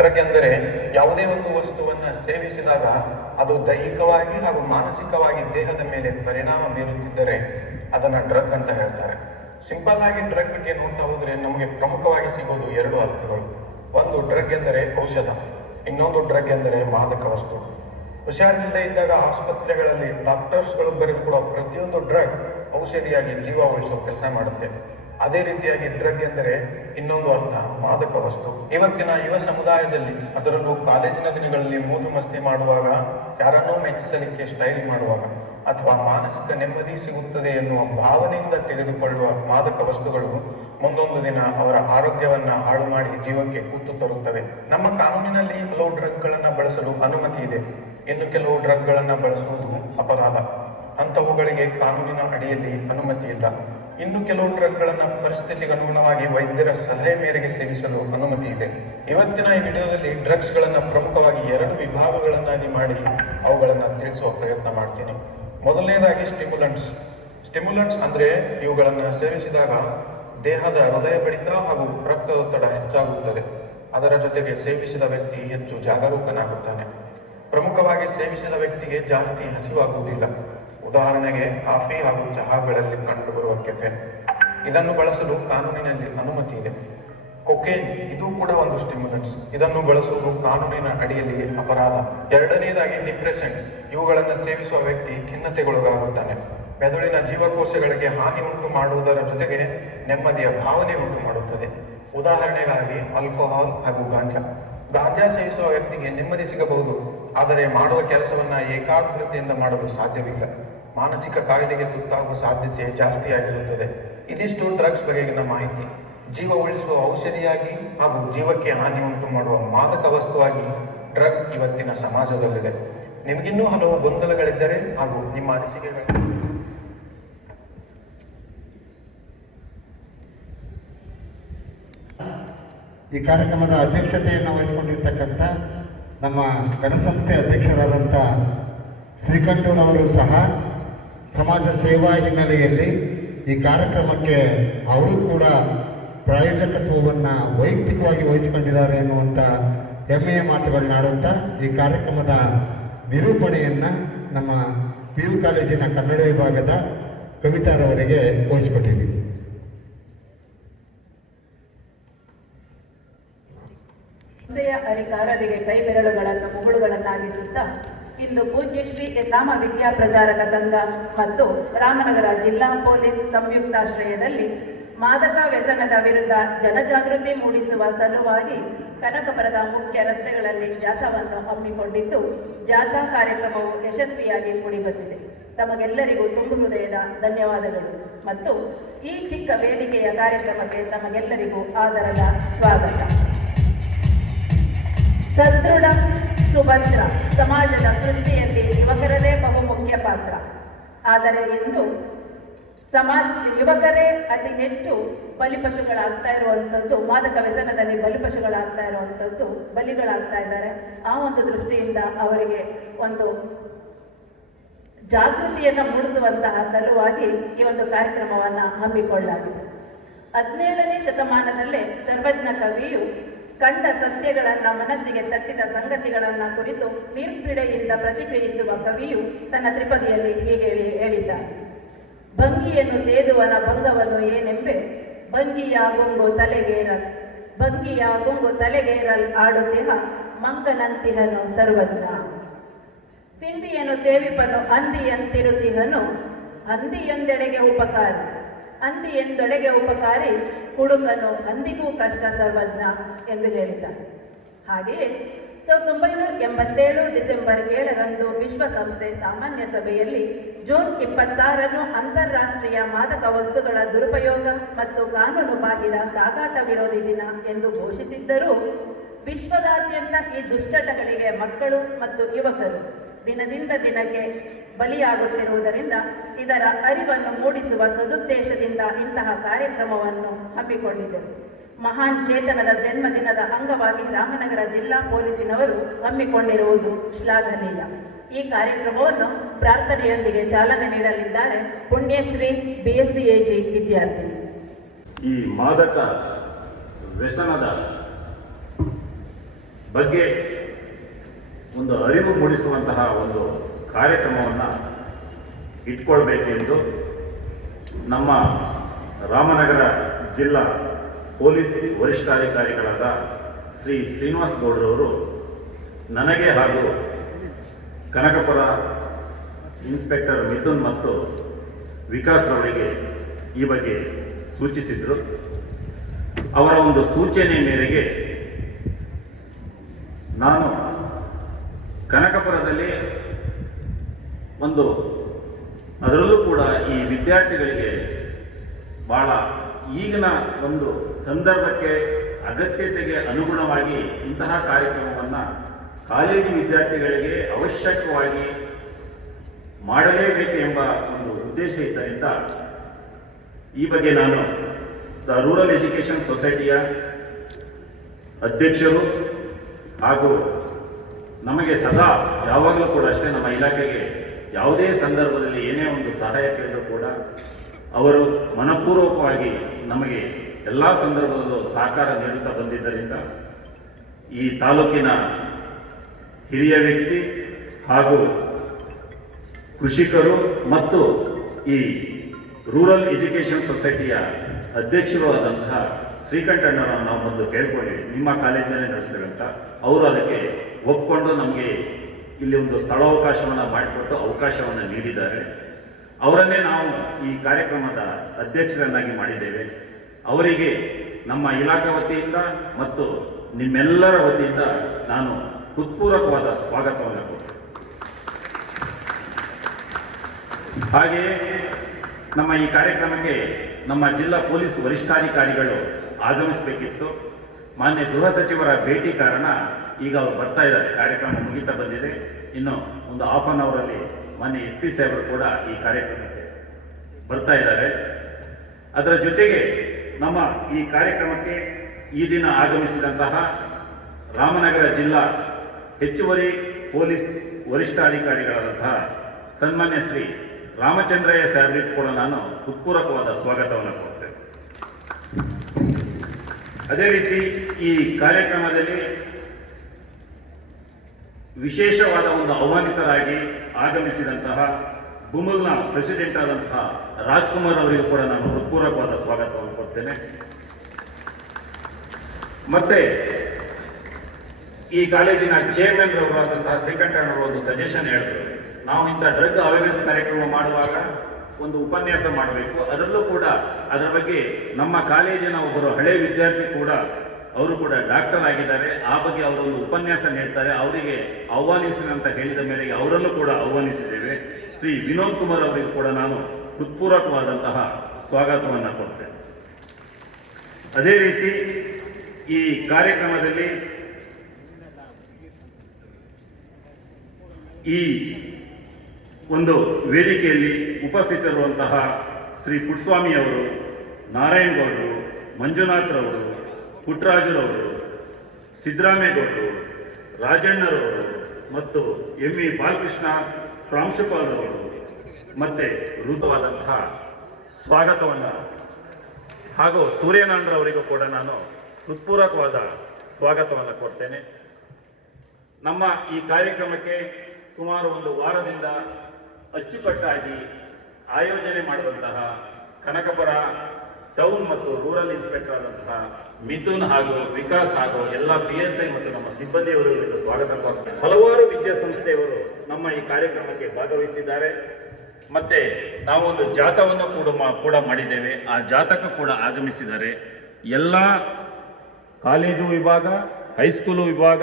ಡ್ರಗ್ ಎಂದರೆ ಯಾವುದೇ ಒಂದು ವಸ್ತುವನ್ನು ಸೇವಿಸಿದಾಗ ಅದು ದೈಹಿಕವಾಗಿ ಹಾಗೂ ಮಾನಸಿಕವಾಗಿ ದೇಹದ ಮೇಲೆ ಪರಿಣಾಮ ಬೀರುತ್ತಿದ್ದರೆ ಅದನ್ನು ಡ್ರಗ್ ಅಂತ ಹೇಳ್ತಾರೆ. ಸಿಂಪಲ್ ಆಗಿ ಡ್ರಗ್ ಬಗ್ಗೆ ನೋಡ್ತಾ ಹೋದ್ರೆ ನಮಗೆ ಪ್ರಮುಖವಾಗಿ ಸಿಗೋದು ಎರಡು ಅರ್ಥಗಳು. ಒಂದು ಡ್ರಗ್ ಎಂದರೆ ಔಷಧ, ಇನ್ನೊಂದು ಡ್ರಗ್ ಎಂದರೆ ಮಾದಕ ವಸ್ತು. ಹುಷಾರಿಲ್ಲದೆ ಇದ್ದಾಗ ಆಸ್ಪತ್ರೆಗಳಲ್ಲಿ ಡಾಕ್ಟರ್ಸ್ಗಳು ಬರೆದುಕೊಡುವ ಪ್ರತಿಯೊಂದು ಡ್ರಗ್ ಔಷಧಿಯಾಗಿ ಜೀವ ಉಳಿಸೋ ಕೆಲಸ ಮಾಡುತ್ತೆ. ಅದೇ ರೀತಿಯಾಗಿ ಡ್ರಗ್ ಎಂದರೆ ಇನ್ನೊಂದು ಅರ್ಥ ಮಾದಕ ವಸ್ತು. ಇವತ್ತಿನ ಯುವ ಸಮುದಾಯದಲ್ಲಿ, ಅದರಲ್ಲೂ ಕಾಲೇಜಿನ ದಿನಗಳಲ್ಲಿ ಮೋಜು ಮಸ್ತಿ ಮಾಡುವಾಗ, ಯಾರನ್ನೋ ಮೆಚ್ಚಿಸಲಿಕ್ಕೆ ಸ್ಟೈಲ್ ಮಾಡುವಾಗ ಅಥವಾ ಮಾನಸಿಕ ನೆಮ್ಮದಿ ಸಿಗುತ್ತದೆ ಎನ್ನುವ ಭಾವನೆಯಿಂದ ತೆಗೆದುಕೊಳ್ಳುವ ಮಾದಕ ವಸ್ತುಗಳು ಮುಂದೊಂದು ದಿನ ಅವರ ಆರೋಗ್ಯವನ್ನ ಹಾಳು ಮಾಡಿ ಜೀವಕ್ಕೆ ಕೂತು ತರುತ್ತವೆ. ನಮ್ಮ ಕಾನೂನಿನಲ್ಲಿ ಹಲವು ಡ್ರಗ್ಗಳನ್ನು ಬಳಸಲು ಅನುಮತಿ ಇದೆ. ಇನ್ನು ಕೆಲವು ಡ್ರಗ್ಗಳನ್ನು ಬಳಸುವುದು ಅಪರಾಧ. ಅಂತಹವುಗಳಿಗೆ ಕಾನೂನಿನ ಅಡಿಯಲ್ಲಿ ಅನುಮತಿ ಇಲ್ಲ. ಇನ್ನು ಕೆಲವು ಡ್ರಗ್ಗಳನ್ನು ಪರಿಸ್ಥಿತಿಗೆ ಅನುಗುಣವಾಗಿ ವೈದ್ಯರ ಸಲಹೆ ಮೇರೆಗೆ ಸೇವಿಸಲು ಅನುಮತಿ ಇದೆ. ಇವತ್ತಿನ ಈ ವಿಡಿಯೋದಲ್ಲಿ ಡ್ರಗ್ಸ್ಗಳನ್ನು ಪ್ರಮುಖವಾಗಿ 2 ವಿಭಾಗಗಳನ್ನಾಗಿ ಮಾಡಿ ಅವುಗಳನ್ನು ತಿಳಿಸುವ ಪ್ರಯತ್ನ ಮಾಡ್ತೀನಿ. ಮೊದಲನೇದಾಗಿ ಸ್ಟಿಮ್ಯುಲೆಂಟ್ಸ್ ಅಂದ್ರೆ ಇವುಗಳನ್ನು ಸೇವಿಸಿದಾಗ ದೇಹದ ಹೃದಯ ಬಡಿತ ಹಾಗೂ ರಕ್ತದೊತ್ತಡ ಹೆಚ್ಚಾಗುತ್ತದೆ. ಅದರ ಜೊತೆಗೆ ಸೇವಿಸಿದ ವ್ಯಕ್ತಿ ಹೆಚ್ಚು ಜಾಗರೂಕನಾಗುತ್ತಾನೆ. ಪ್ರಮುಖವಾಗಿ ಸೇವಿಸಿದ ವ್ಯಕ್ತಿಗೆ ಜಾಸ್ತಿ ಹಸಿವಾಗುವುದಿಲ್ಲ. ಉದಾಹರಣೆಗೆ ಕಾಫಿ ಹಾಗೂ ಚಹಾಗಳಲ್ಲಿ ಕಂಡುಬರುವ ಕೆಫೆನ್, ಇದನ್ನು ಬಳಸಲು ಕಾನೂನಿನಲ್ಲಿ ಅನುಮತಿ ಇದೆ. ಕೊಕೇನ್ ಇದು ಕೂಡ ಒಂದು ಸ್ಟಿಮ್ಯುಲೆಂಟ್ಸ್. ಇದನ್ನು ಬಳಸುವುದು ಕಾನೂನಿನ ಅಡಿಯಲ್ಲಿ ಅಪರಾಧ. ಎರಡನೇದಾಗಿ ಡಿಪ್ರೆಸೆಂಟ್ಸ್. ಇವುಗಳನ್ನು ಸೇವಿಸುವ ವ್ಯಕ್ತಿ ಖಿನ್ನತೆಗೊಳಗಾಗುತ್ತಾನೆ. ಮೆದುಳಿನ ಜೀವಕೋಶಗಳಿಗೆ ಹಾನಿ ಉಂಟು ಮಾಡುವುದರ ಜೊತೆಗೆ ನೆಮ್ಮದಿಯ ಭಾವನೆ ಉಂಟು ಮಾಡುತ್ತದೆ. ಉದಾಹರಣೆಗಾಗಿ ಆಲ್ಕೋಹಾಲ್ ಹಾಗೂ ಗಾಂಜಾ ಸೇವಿಸುವ ವ್ಯಕ್ತಿಗೆ ನೆಮ್ಮದಿ ಸಿಗಬಹುದು, ಆದರೆ ಮಾಡುವ ಕೆಲಸವನ್ನ ಏಕಾಗ್ರತೆಯಿಂದ ಮಾಡಲು ಸಾಧ್ಯವಿಲ್ಲ. ಮಾನಸಿಕ ಕಾಯಿಲೆಗೆ ತುತ್ತಾಗುವ ಸಾಧ್ಯತೆ ಜಾಸ್ತಿಯಾಗಿರುತ್ತದೆ. ಇದಿಷ್ಟು ಡ್ರಗ್ಸ್ ಬಗೆಗಿನ ಮಾಹಿತಿ. ಜೀವ ಉಳಿಸುವ ಔಷಧಿಯಾಗಿ ಹಾಗೂ ಜೀವಕ್ಕೆ ಹಾನಿ ಉಂಟು ಮಾಡುವ ಮಾದಕ ವಸ್ತುವಾಗಿ ಡ್ರಗ್ ಇವತ್ತಿನ ಸಮಾಜದಲ್ಲಿದೆ. ನಿಮಗಿನ್ನೂ ಹಲವು ಗೊಂದಲಗಳಿದ್ದರೆ ಹಾಗೂ ನಿಮ್ಮ ಅನಿಸಿಕೆಗಳು ಈ ಕಾರ್ಯಕ್ರಮದ ಅಧ್ಯಕ್ಷತೆಯನ್ನು ವಹಿಸಿಕೊಂಡಿರ್ತಕ್ಕಂಥ ನಮ್ಮ ಗಣಸಂಸ್ಥೆ ಅಧ್ಯಕ್ಷರಾದಂಥ ಶ್ರೀಕಂಠರವರು ಸಹ ಸಮಾಜ ಸೇವಾ ಹಿನ್ನೆಲೆಯಲ್ಲಿ ಈ ಕಾರ್ಯಕ್ರಮಕ್ಕೆ ಅವರು ಕೂಡ ಪ್ರಾಯೋಜಕತ್ವವನ್ನು ವೈಯಕ್ತಿಕವಾಗಿ ವಹಿಸಿಕೊಂಡಿದ್ದಾರೆ ಎನ್ನುವಂಥ ಹೆಮ್ಮೆಯ ಮಾತುಗಳನ್ನಾಡುತ್ತಾ ಈ ಕಾರ್ಯಕ್ರಮದ ನಿರೂಪಣೆಯನ್ನು ನಮ್ಮ PU ಕಾಲೇಜಿನ ಕನ್ನಡ ವಿಭಾಗದ ಕವಿತಾರವರಿಗೆ ವಹಿಸಿಕೊಟ್ಟಿದ್ದೀವಿ. ಅಧಿಕಾರರಿಗೆ ಕೈ ಬೆರಳುಗಳನ್ನು ಮುಗುಳುಗಳನ್ನಾಗಿಸುತ್ತಾ ಇಂದು ಪೂಜ್ಯ ಶ್ರೀ ರಾಮ ವಿದ್ಯಾ ಪ್ರಚಾರಕ ಸಂಘ ಮತ್ತು ರಾಮನಗರ ಜಿಲ್ಲಾ ಪೊಲೀಸ್ ಸಂಯುಕ್ತಾಶ್ರಯದಲ್ಲಿ ಮಾದಕ ವ್ಯಸನದ ವಿರುದ್ಧ ಜನಜಾಗೃತಿ ಮೂಡಿಸುವ ಸಲುವಾಗಿ ಕನಕಪುರದ ಮುಖ್ಯ ರಸ್ತೆಗಳಲ್ಲಿ ಜಾಥಾವನ್ನು ಹಮ್ಮಿಕೊಂಡಿದ್ದು, ಜಾಥಾ ಕಾರ್ಯಕ್ರಮವು ಯಶಸ್ವಿಯಾಗಿ ಮೂಡಿಬಂದಿದೆ. ತಮಗೆಲ್ಲರಿಗೂ ತುಂಬು ಹೃದಯದ ಧನ್ಯವಾದಗಳು ಮತ್ತು ಈ ಚಿಕ್ಕ ವೇದಿಕೆಯ ಕಾರ್ಯಕ್ರಮಕ್ಕೆ ತಮಗೆಲ್ಲರಿಗೂ ಆದರದ ಸ್ವಾಗತ. ಸದೃಢ ಸುಭದ್ರ ಸಮಾಜದ ಸೃಷ್ಟಿಯಲ್ಲಿ ಯುವಕರದೇ ಬಹುಮುಖ್ಯ ಪಾತ್ರ. ಆದರೆ ಇಂದು ಯುವಕರೇ ಅತಿ ಹೆಚ್ಚು ಬಲಿಪಶುಗಳಾಗ್ತಾ ಇರುವಂಥದ್ದು, ಮಾದಕ ವ್ಯಸನದಲ್ಲಿ ಬಲಿಪಶುಗಳಾಗ್ತಾ ಇರುವಂಥದ್ದು, ಬಲಿಗಳಾಗ್ತಾ ಇದ್ದಾರೆ. ಆ ಒಂದು ದೃಷ್ಟಿಯಿಂದ ಅವರಿಗೆ ಒಂದು ಜಾಗೃತಿಯನ್ನು ಮೂಡಿಸುವಂತಹ ಸಲುವಾಗಿ ಈ ಒಂದು ಕಾರ್ಯಕ್ರಮವನ್ನು ಹಮ್ಮಿಕೊಳ್ಳಲಾಗಿದೆ. 17ನೇ ಶತಮಾನದಲ್ಲೇ ಸರ್ವಜ್ಞ ಕವಿಯು ಕಂಡ ಸತ್ಯಗಳನ್ನು ಮನಸ್ಸಿಗೆ ತಟ್ಟಿದ ಸಂಗತಿಗಳನ್ನು ಕುರಿತು ನಿರ್ಪೀಡೆಯಿಂದ ಪ್ರತಿಕ್ರಿಯಿಸುವ ಕವಿಯು ತನ್ನ ತ್ರಿಪದಿಯಲ್ಲಿ ಹೀಗೆ ಹೇಳಿದ್ದಾರೆ: ಭಂಗಿಯನ್ನು ಸೇದುವನ ಭಂಗವನ್ನು ಏನೆಂಬೆ, ಭಂಗಿಯ ಗೊಂಗು ತಲೆಗೇರಲ್ ಆಡುತ್ತಿಹ ಮಂಗನಂತಿಹನು ಸರ್ವಜ್ಞ. ಸಿಂಧಿಯನ್ನು ಸೇವಿಪನು ಅಂದಿಯಂತಿರುತಿಹನು, ಅಂದಿಯೊಂದೆಡೆಗೆ ಉಪಕಾರಿ ಹುಡುಕನು ಅಂದಿಗೂ ಕಷ್ಟ ಸರ್ವಜ್ಞ ಎಂದು ಹೇಳಿದ್ದಾರೆ. ಹಾಗೆಯೇ 1987 ಡಿಸೆಂಬರ್ 7ರಂದು ವಿಶ್ವಸಂಸ್ಥೆ ಸಾಮಾನ್ಯ ಸಭೆಯಲ್ಲಿ ಜೂನ್ 26 ಅಂತಾರಾಷ್ಟ್ರೀಯ ಮಾದಕ ವಸ್ತುಗಳ ದುರುಪಯೋಗ ಮತ್ತು ಕಾನೂನು ಬಾಹಿರ ಸಾಗಾಟ ವಿರೋಧಿ ದಿನ ಎಂದು ಘೋಷಿಸಿದ್ದರೂ ವಿಶ್ವದಾದ್ಯಂತ ಈ ದುಶ್ಚಟಗಳಿಗೆ ಮಕ್ಕಳು ಮತ್ತು ಯುವಕರು ದಿನದಿಂದ ದಿನಕ್ಕೆ ಬಲಿಯಾಗುತ್ತಿರುವುದರಿಂದ ಇದರ ಅರಿವನ್ನು ಮೂಡಿಸುವ ಸದುದ್ದೇಶದಿಂದ ಇಂತಹ ಕಾರ್ಯಕ್ರಮವನ್ನು ಹಮ್ಮಿಕೊಂಡಿದ್ದರು. ಮಹಾನ್ ಚೇತನದ ಜನ್ಮದಿನದ ಅಂಗವಾಗಿ ರಾಮನಗರ ಜಿಲ್ಲಾ ಪೊಲೀಸಿನವರು ಹಮ್ಮಿಕೊಂಡಿರುವುದು ಶ್ಲಾಘನೀಯ. ಈ ಕಾರ್ಯಕ್ರಮವನ್ನು ಪ್ರಾರ್ಥನೆಯೊಂದಿಗೆ ಚಾಲನೆ ನೀಡಲಿದ್ದಾರೆ ಪುಣ್ಯಶ್ರೀ BSc ವಿದ್ಯಾರ್ಥಿನಿ. ಈ ಮಾದಕ ವ್ಯಸನದ ಬಗ್ಗೆ ಒಂದು ಅರಿವು ಮೂಡಿಸುವಂತಹ ಒಂದು ಕಾರ್ಯಕ್ರಮವನ್ನು ಇಟ್ಕೊಳ್ಬೇಕೆಂದು ನಮ್ಮ ರಾಮನಗರ ಜಿಲ್ಲಾ ಪೊಲೀಸ್ ವರಿಷ್ಠಾಧಿಕಾರಿಗಳಾದ ಶ್ರೀ ಶ್ರೀನಿವಾಸ್ ಗೌಡ್ರವರು ನನಗೆ ಹಾಗೂ ಕನಕಪುರ ಇನ್ಸ್ಪೆಕ್ಟರ್ ಮಿಥುನ್ ಮತ್ತು ವಿಕಾಸ್ ಅವರಿಗೆ ಈ ಬಗ್ಗೆ ಸೂಚಿಸಿದರು. ಅವರ ಒಂದು ಸೂಚನೆ ಮೇರೆಗೆ ನಾನು ಕನಕಪುರದಲ್ಲಿ ಒಂದು ಅದರಲ್ಲೂ ಕೂಡ ಈ ವಿದ್ಯಾರ್ಥಿಗಳಿಗೆ ಬಹಳ ಈಗಿನ ಒಂದು ಸಂದರ್ಭಕ್ಕೆ ಅಗತ್ಯತೆಗೆ ಅನುಗುಣವಾಗಿ ಇಂತಹ ಕಾರ್ಯಕ್ರಮವನ್ನು ಕಾಲೇಜು ವಿದ್ಯಾರ್ಥಿಗಳಿಗೆ ಅವಶ್ಯಕವಾಗಿ ಮಾಡಲೇಬೇಕು ಎಂಬ ಒಂದು ಉದ್ದೇಶ ಇದ್ದರಿಂದ ಈ ಬಗ್ಗೆ ನಾನು ದ ರೂರಲ್ ಎಜುಕೇಷನ್ ಸೊಸೈಟಿಯ ಅಧ್ಯಕ್ಷರು ಹಾಗೂ ನಮಗೆ ಸದಾ ಯಾವಾಗಲೂ ಕೂಡ ಅಷ್ಟೇ ನಮ್ಮ ಇಲಾಖೆಗೆ ಯಾವುದೇ ಸಂದರ್ಭದಲ್ಲಿ ಏನೇ ಒಂದು ಸಹಾಯ ಕೇಳಿದರೂ ಕೂಡ ಅವರು ಮನಪೂರ್ವಕವಾಗಿ ನಮಗೆ ಎಲ್ಲ ಸಂದರ್ಭದಲ್ಲೂ ಸಹಕಾರ ನೀಡುತ್ತಾ ಬಂದಿದ್ದರಿಂದ ಈ ತಾಲೂಕಿನ ಹಿರಿಯ ವ್ಯಕ್ತಿ ಹಾಗೂ ಕೃಷಿಕರು ಮತ್ತು ಈ ರೂರಲ್ ಎಜುಕೇಷನ್ ಸೊಸೈಟಿಯ ಅಧ್ಯಕ್ಷರು ಆದಂತಹ ಶ್ರೀಕಂಠಣ್ಣರನ್ನು ನಾವು ಬಂದು ಕೇಳ್ಕೊಂಡಿವಿ, ನಿಮ್ಮ ಕಾಲೇಜಿನಲ್ಲಿ ನಡೆಸ್ತೇವೆ ಅಂತ. ಅವರು ಅದಕ್ಕೆ ಒಪ್ಕೊಂಡು ನಮಗೆ ಇಲ್ಲಿ ಒಂದು ಸ್ಥಳಾವಕಾಶವನ್ನು ಮಾಡಿಕೊಟ್ಟು ಅವಕಾಶವನ್ನು ನೀಡಿದ್ದಾರೆ. ಅವರನ್ನೇ ನಾವು ಈ ಕಾರ್ಯಕ್ರಮದ ಅಧ್ಯಕ್ಷರನ್ನಾಗಿ ಮಾಡಿದ್ದೇವೆ. ಅವರಿಗೆ ನಮ್ಮ ಇಲಾಖಾ ವತಿಯಿಂದ ಮತ್ತು ನಿಮ್ಮೆಲ್ಲರ ವತಿಯಿಂದ ನಾನು ಹೃತ್ಪೂರ್ವಕವಾದ ಸ್ವಾಗತವನ್ನು ಕೊಡ್ತೇನೆ. ಹಾಗೆಯೇ ನಮ್ಮ ಈ ಕಾರ್ಯಕ್ರಮಕ್ಕೆ ನಮ್ಮ ಜಿಲ್ಲಾ ಪೊಲೀಸ್ ವರಿಷ್ಠಾಧಿಕಾರಿಗಳು ಆಗಮಿಸಬೇಕಿತ್ತು. ಮಾನ್ಯ ಗೃಹ ಸಚಿವರ ಭೇಟಿ ಕಾರಣ ಈಗ ಅವರು ಬರ್ತಾ ಇದ್ದಾರೆ. ಕಾರ್ಯಕ್ರಮ ಮುಗಿತಾ ಬಂದಿದೆ. ಇನ್ನು ಒಂದು ಹಾಫ್ ಅನ್ ಅವರಲ್ಲಿ ಮಾನ್ಯ SP ಸಾಹೇಬರು ಕೂಡ ಈ ಕಾರ್ಯಕ್ರಮಕ್ಕೆ ಬರ್ತಾ ಇದ್ದಾರೆ. ಅದರ ಜೊತೆಗೆ ನಮ್ಮ ಈ ಕಾರ್ಯಕ್ರಮಕ್ಕೆ ಈ ದಿನ ಆಗಮಿಸಿದಂತಹ ರಾಮನಗರ ಜಿಲ್ಲಾ ಹೆಚ್ಚುವರಿ ಪೊಲೀಸ್ ವರಿಷ್ಠಾಧಿಕಾರಿಗಳಾದಂತಹ ಸನ್ಮಾನ್ಯ ಶ್ರೀ ರಾಮಚಂದ್ರಯ್ಯ ಸಾಹೇಬರಿಗೆ ಕೂಡ ನಾನು ಹೃತ್ಪೂರ್ವಕವಾದ ಸ್ವಾಗತವನ್ನು ಕೊಡ್ತೇನೆ. ಅದೇ ರೀತಿ ಈ ಕಾರ್ಯಕ್ರಮದಲ್ಲಿ ವಿಶೇಷವಾದ ಒಂದು ಆಹ್ವಾನಿತರಾಗಿ ಆಗಮಿಸಿದಂತಹ ಬುಮಲ್ನ ಪ್ರೆಸಿಡೆಂಟ್ ಆದಂತಹ ರಾಜ್ಕುಮಾರ್ ಅವರಿಗೂ ಕೂಡ ನಾನು ಹೃತ್ಪೂರ್ವಕವಾದ ಸ್ವಾಗತವನ್ನು ಕೊಡ್ತೇನೆ. ಮತ್ತೆ ಈ ಕಾಲೇಜಿನ ಚೇರ್ಮನ್ ರವರಾದಂತಹ ಶ್ರೀಕಂಠಣ್ಣವರು ಒಂದು ಸಜೆಷನ್ ಹೇಳಿದ್ರು, ನಾವು ಇಂಥ ಡ್ರಗ್ ಅವೇರ್ನೆಸ್ ಕಾರ್ಯಕ್ರಮ ಮಾಡುವಾಗ ಒಂದು ಉಪನ್ಯಾಸ ಮಾಡಬೇಕು. ಅದರಲ್ಲೂ ಕೂಡ ಅದರ ಬಗ್ಗೆ ನಮ್ಮ ಕಾಲೇಜಿನ ಒಬ್ಬರು ಹಳೆ ವಿದ್ಯಾರ್ಥಿ ಕೂಡ ಅವರು ಕೂಡ ಡಾಕ್ಟರ್ ಆಗಿದ್ದಾರೆ. ಆ ಬಗ್ಗೆ ಅವರೊಂದು ಉಪನ್ಯಾಸ ನೀಡ್ತಾರೆ. ಅವರಿಗೆ ಆಹ್ವಾನಿಸಿದ ಅಂತ ಹೇಳಿದ ಮೇರೆಗೆ ಅವರನ್ನು ಕೂಡ ಆಹ್ವಾನಿಸಿದ್ದೇವೆ. ಶ್ರೀ ವಿನೋದ್ ಕುಮಾರ್ ಅವರಿಗೂ ಕೂಡ ನಾನು ಹೃತ್ಪೂರ್ವಕವಾದಂತಹ ಸ್ವಾಗತವನ್ನು ಕೊಡ್ತೇನೆ. ಅದೇ ರೀತಿ ಈ ಕಾರ್ಯಕ್ರಮದಲ್ಲಿ ಈ ಒಂದು ವೇದಿಕೆಯಲ್ಲಿ ಉಪಸ್ಥಿತರಿರುವಂತಹ ಶ್ರೀ ಪುಟ್ಟಸ್ವಾಮಿ ಅವರು, ನಾರಾಯಣ್ ಗೌಡರು, ಮಂಜುನಾಥ್ ರವರು, ಪುಟ್ಟರಾಜರವರು, ಸಿದ್ದರಾಮೇಗೌಡರು, ರಾಜಣ್ಣರವರು ಮತ್ತು ME ಬಾಲಕೃಷ್ಣ ಪ್ರಾಂಶುಪಾಲರವರು ಮತ್ತೆ ವೃದ್ಧವಾದಂತಹ ಸ್ವಾಗತವನ್ನು ಹಾಗೂ ಸೂರ್ಯನಾಂಡ್ರವರಿಗೂ ಕೂಡ ನಾನು ಹೃತ್ಪೂರ್ವಕವಾದ ಸ್ವಾಗತವನ್ನು ಕೊಡ್ತೇನೆ. ನಮ್ಮ ಈ ಕಾರ್ಯಕ್ರಮಕ್ಕೆ ಸುಮಾರು ಒಂದು ವಾರದಿಂದ ಅಚ್ಚುಕಟ್ಟಾಗಿ ಆಯೋಜನೆ ಮಾಡುವಂತಹ ಕನಕಪುರ ಟೌನ್ ಮತ್ತು ರೂರಲ್ ಇನ್ಸ್ಪೆಕ್ಟರ್ ಆದಂತಹ ಮಿಥುನ್ ಹಾಗೂ ವಿಕಾಸ್ ಹಾಗೂ ಎಲ್ಲ PSI ಮತ್ತು ನಮ್ಮ ಸಿಬ್ಬಂದಿಯವರಿಗೆ ಸ್ವಾಗತ ಕೊಡ್ತಾರೆ. ಹಲವಾರು ವಿದ್ಯಾಸಂಸ್ಥೆಯವರು ನಮ್ಮ ಈ ಕಾರ್ಯಕ್ರಮಕ್ಕೆ ಭಾಗವಹಿಸಿದ್ದಾರೆ. ಮತ್ತೆ ನಾವೊಂದು ಜಾಥಾವನ್ನು ಕೂಡ ಮಾಡಿದ್ದೇವೆ. ಆ ಜಾಥಾಕ್ಕೂ ಕೂಡ ಆಗಮಿಸಿದ್ದಾರೆ. ಎಲ್ಲ ಕಾಲೇಜು ವಿಭಾಗ, ಹೈಸ್ಕೂಲು ವಿಭಾಗ